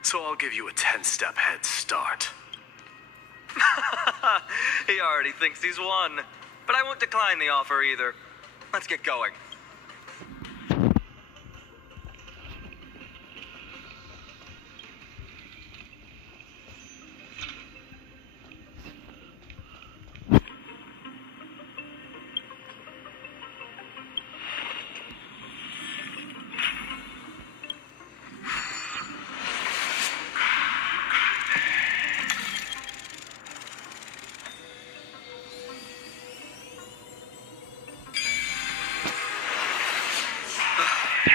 So I'll give you a 10-step head start. He already thinks he's won. But I won't decline the offer either. Let's get going.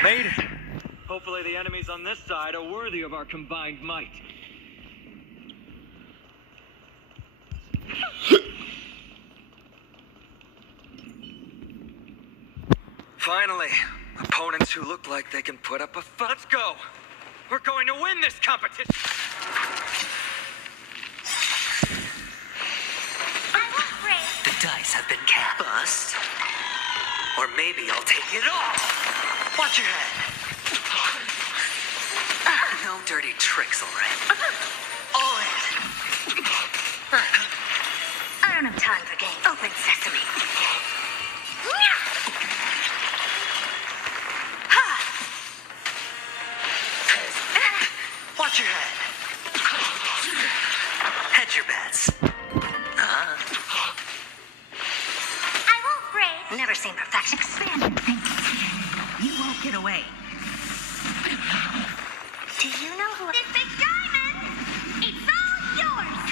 Made it. Hopefully the enemies on this side are worthy of our combined might. Finally, opponents who look like they can put up a fight. Let's go. We're going to win this competition. The dice have been cast. Bust. Or maybe I'll take it all. Watch your head. No dirty tricks, all right? All in. I don't have time for games. Open sesame. Watch your head. Hedge your bets. I won't break. Never seen perfection. Expand and think. You won't get away. Do you know who? This big diamond! It's all yours!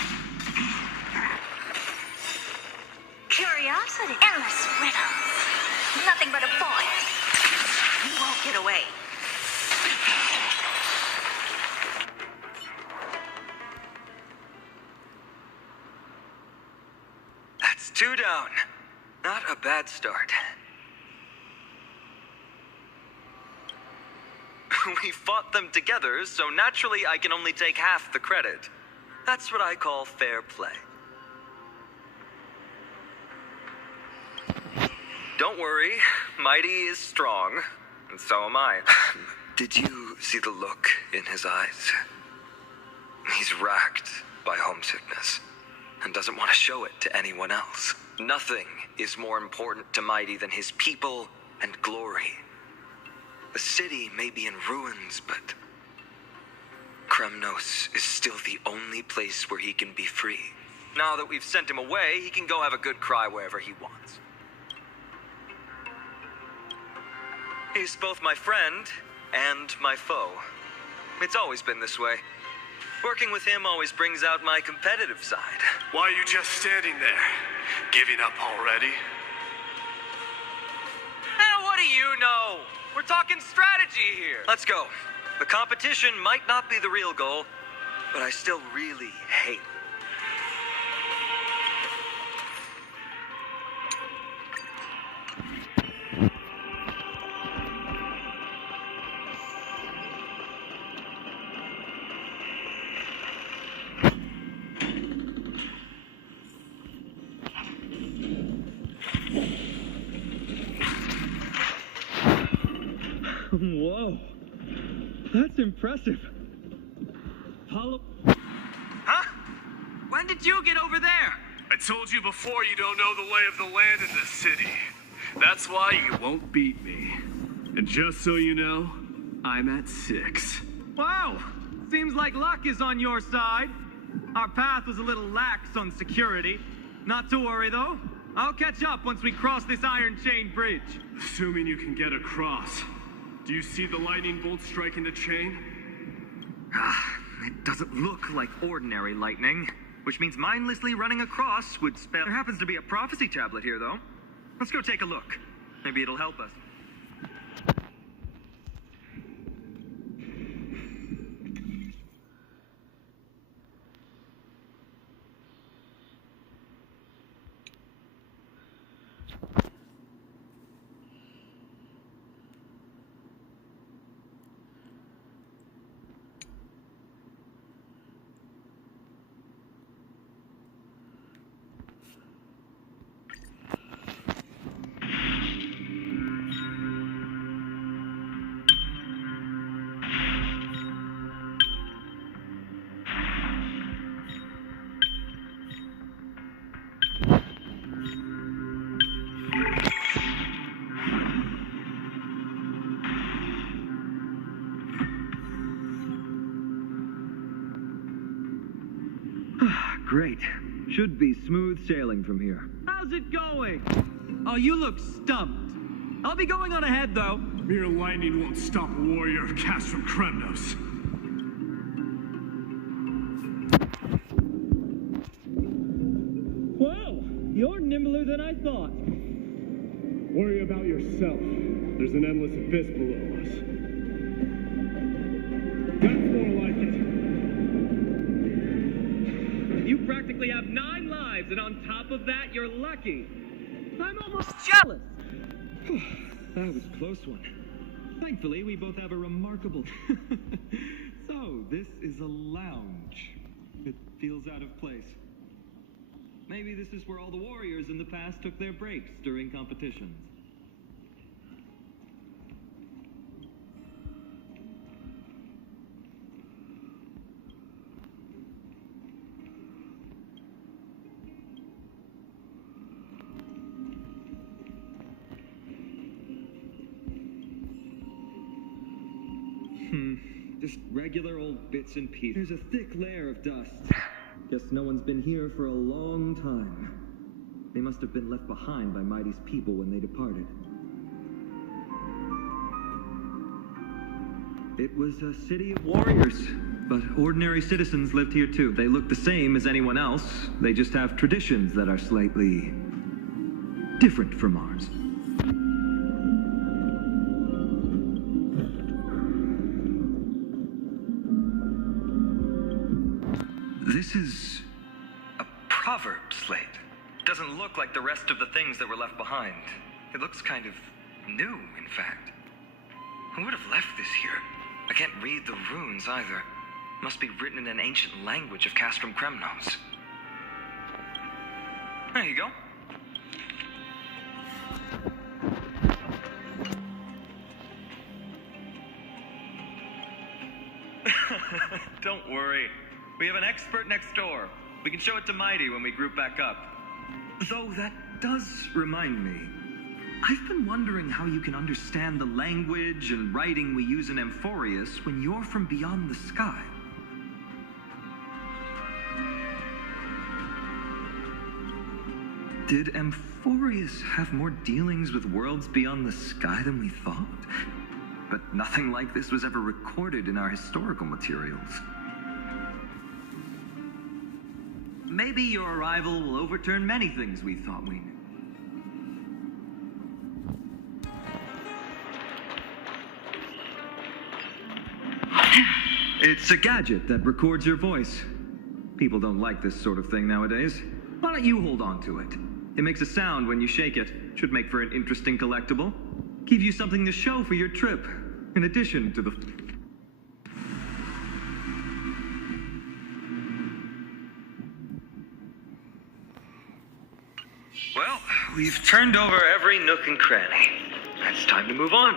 Curiosity. Endless riddles. Nothing but a point. You won't get away. That's 2 down. Not a bad start. We fought them together, so naturally I can only take half the credit. That's what I call fair play. Don't worry, Mighty is strong, and so am I. Did you see the look in his eyes? He's racked by homesickness, and doesn't want to show it to anyone else. Nothing is more important to Mighty than his people and glory. The city may be in ruins, but Kremnos is still the only place where he can be free. Now that we've sent him away, he can go have a good cry wherever he wants. He's both my friend and my foe. It's always been this way. Working with him always brings out my competitive side. Why are you just standing there? Giving up already? What do you know? We're talking strategy here. Let's go. The competition might not be the real goal, but I still really hate. Whoa. That's impressive. Follow. Huh? When did you get over there? I told you before you don't know the lay of the land in this city. That's why you won't beat me. And just so you know, I'm at 6. Wow! Seems like luck is on your side. Our path was a little lax on security. Not to worry, though. I'll catch up once we cross this iron chain bridge. Assuming you can get across. Do you see the lightning bolt striking the chain? It doesn't look like ordinary lightning, which means mindlessly running across would spell. There happens to be a prophecy tablet here, though. Let's go take a look. Maybe it'll help us. Great. Should be smooth sailing from here. How's it going? Oh, you look stumped. I'll be going on ahead, though. Mere lightning won't stop a warrior of Castrum Kremnos. Whoa! You're nimbler than I thought. Worry about yourself. There's an endless abyss below us. That's more like it. You practically have 9 lives, and on top of that, you're lucky. I'm almost jealous. That was a close one. Thankfully, we both have a remarkable... So, this is a lounge. It feels out of place. Maybe this is where all the warriors in the past took their breaks during competitions. Just regular old bits and pieces. There's a thick layer of dust. Guess no one's been here for a long time. They must have been left behind by Mighty's people when they departed. It was a city of warriors, but ordinary citizens lived here too. They look the same as anyone else. They just have traditions that are slightly different from ours. This is a proverb slate. It doesn't look like the rest of the things that were left behind. It looks kind of new, in fact. Who would have left this here? I can't read the runes either. Must be written in an ancient language of Castrum Kremnos. There you go. Don't worry. We have an expert next door. We can show it to Mighty when we group back up. Though that does remind me. I've been wondering how you can understand the language and writing we use in Amphoreus when you're from beyond the sky. Did Amphoreus have more dealings with worlds beyond the sky than we thought? But nothing like this was ever recorded in our historical materials. Maybe your arrival will overturn many things we thought we knew. It's a gadget that records your voice. People don't like this sort of thing nowadays. Why don't you hold on to it? It makes a sound when you shake it. Should make for an interesting collectible. Give you something to show for your trip, in addition to the... Well, we've turned over every nook and cranny. It's time to move on.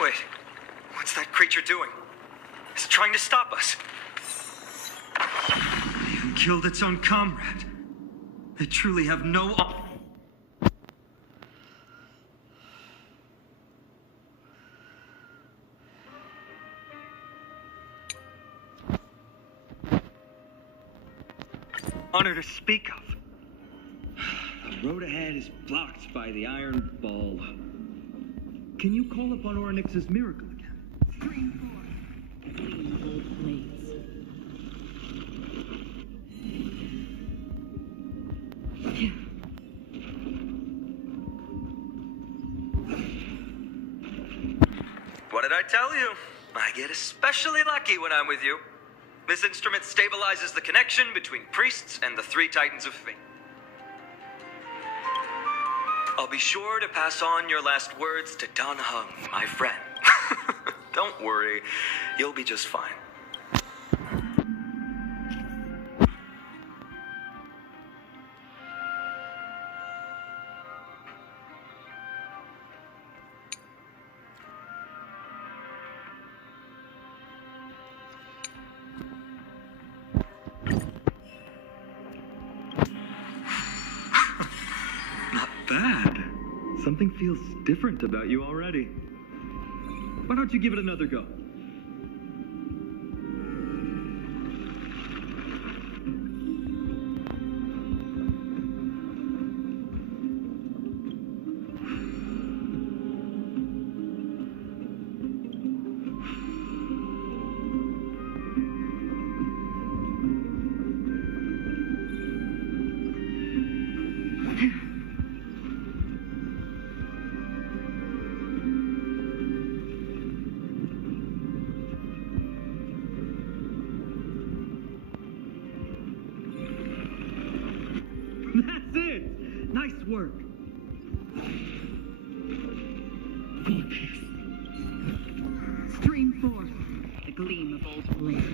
Wait, what's that creature doing? Is it trying to stop us? It even killed its own comrade. They truly have no... honor to speak of. The road ahead is blocked by the iron ball. Can you call upon Orynyx's miracle again? What did I tell you? I get especially lucky when I'm with you. This instrument stabilizes the connection between priests and the three titans of fate. I'll be sure to pass on your last words to Don Hung, my friend. Don't worry, you'll be just fine. Bad. Something feels different about you already. Why don't you give it another go? That's it! Nice work. Stream forth the gleam of old blades.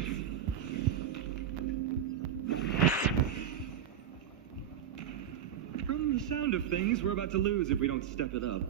From the sound of things, we're about to lose if we don't step it up.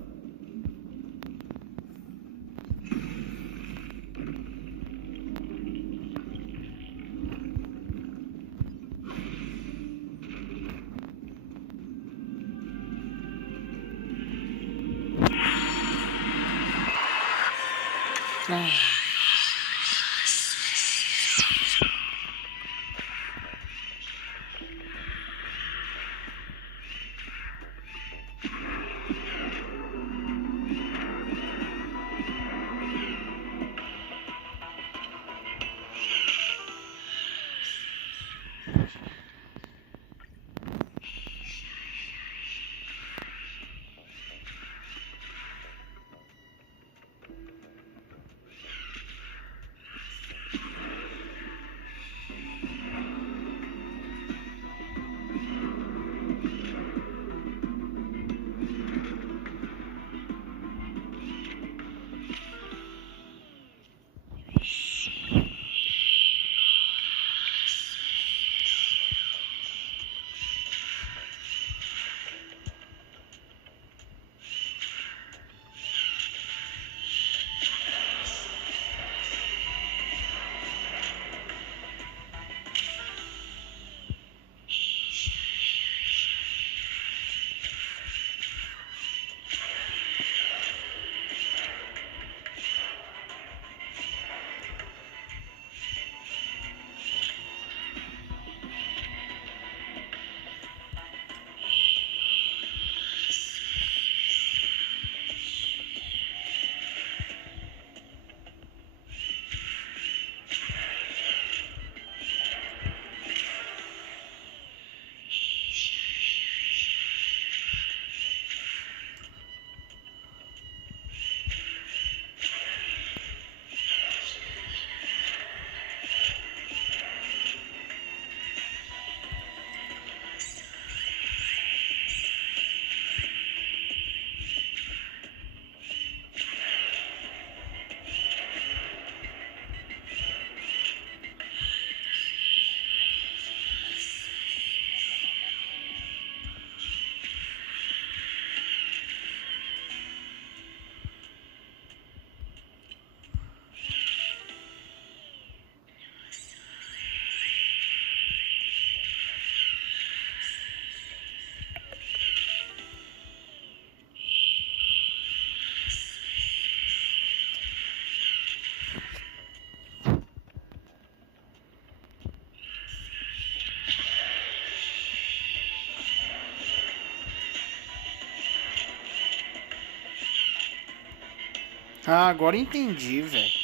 Ah, agora entendi, velho.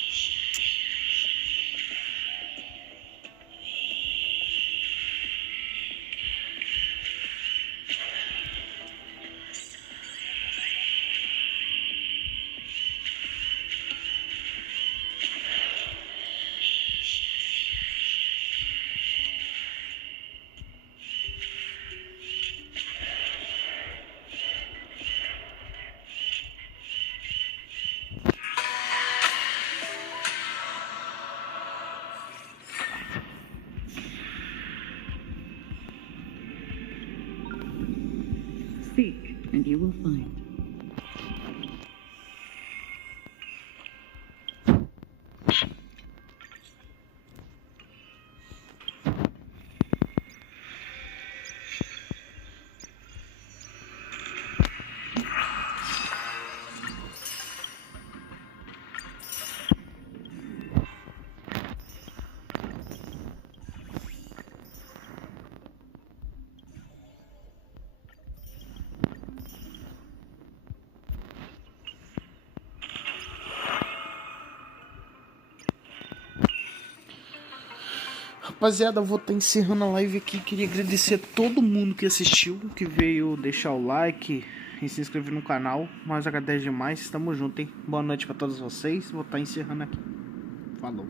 Seek, and you will find. Rapaziada, eu vou estar encerrando a live aqui. Queria agradecer a todo mundo que assistiu, que veio deixar o like e se inscrever no canal. Mas agradeço demais, tamo junto, hein? Boa noite pra todos vocês. Vou estar encerrando aqui. Falou.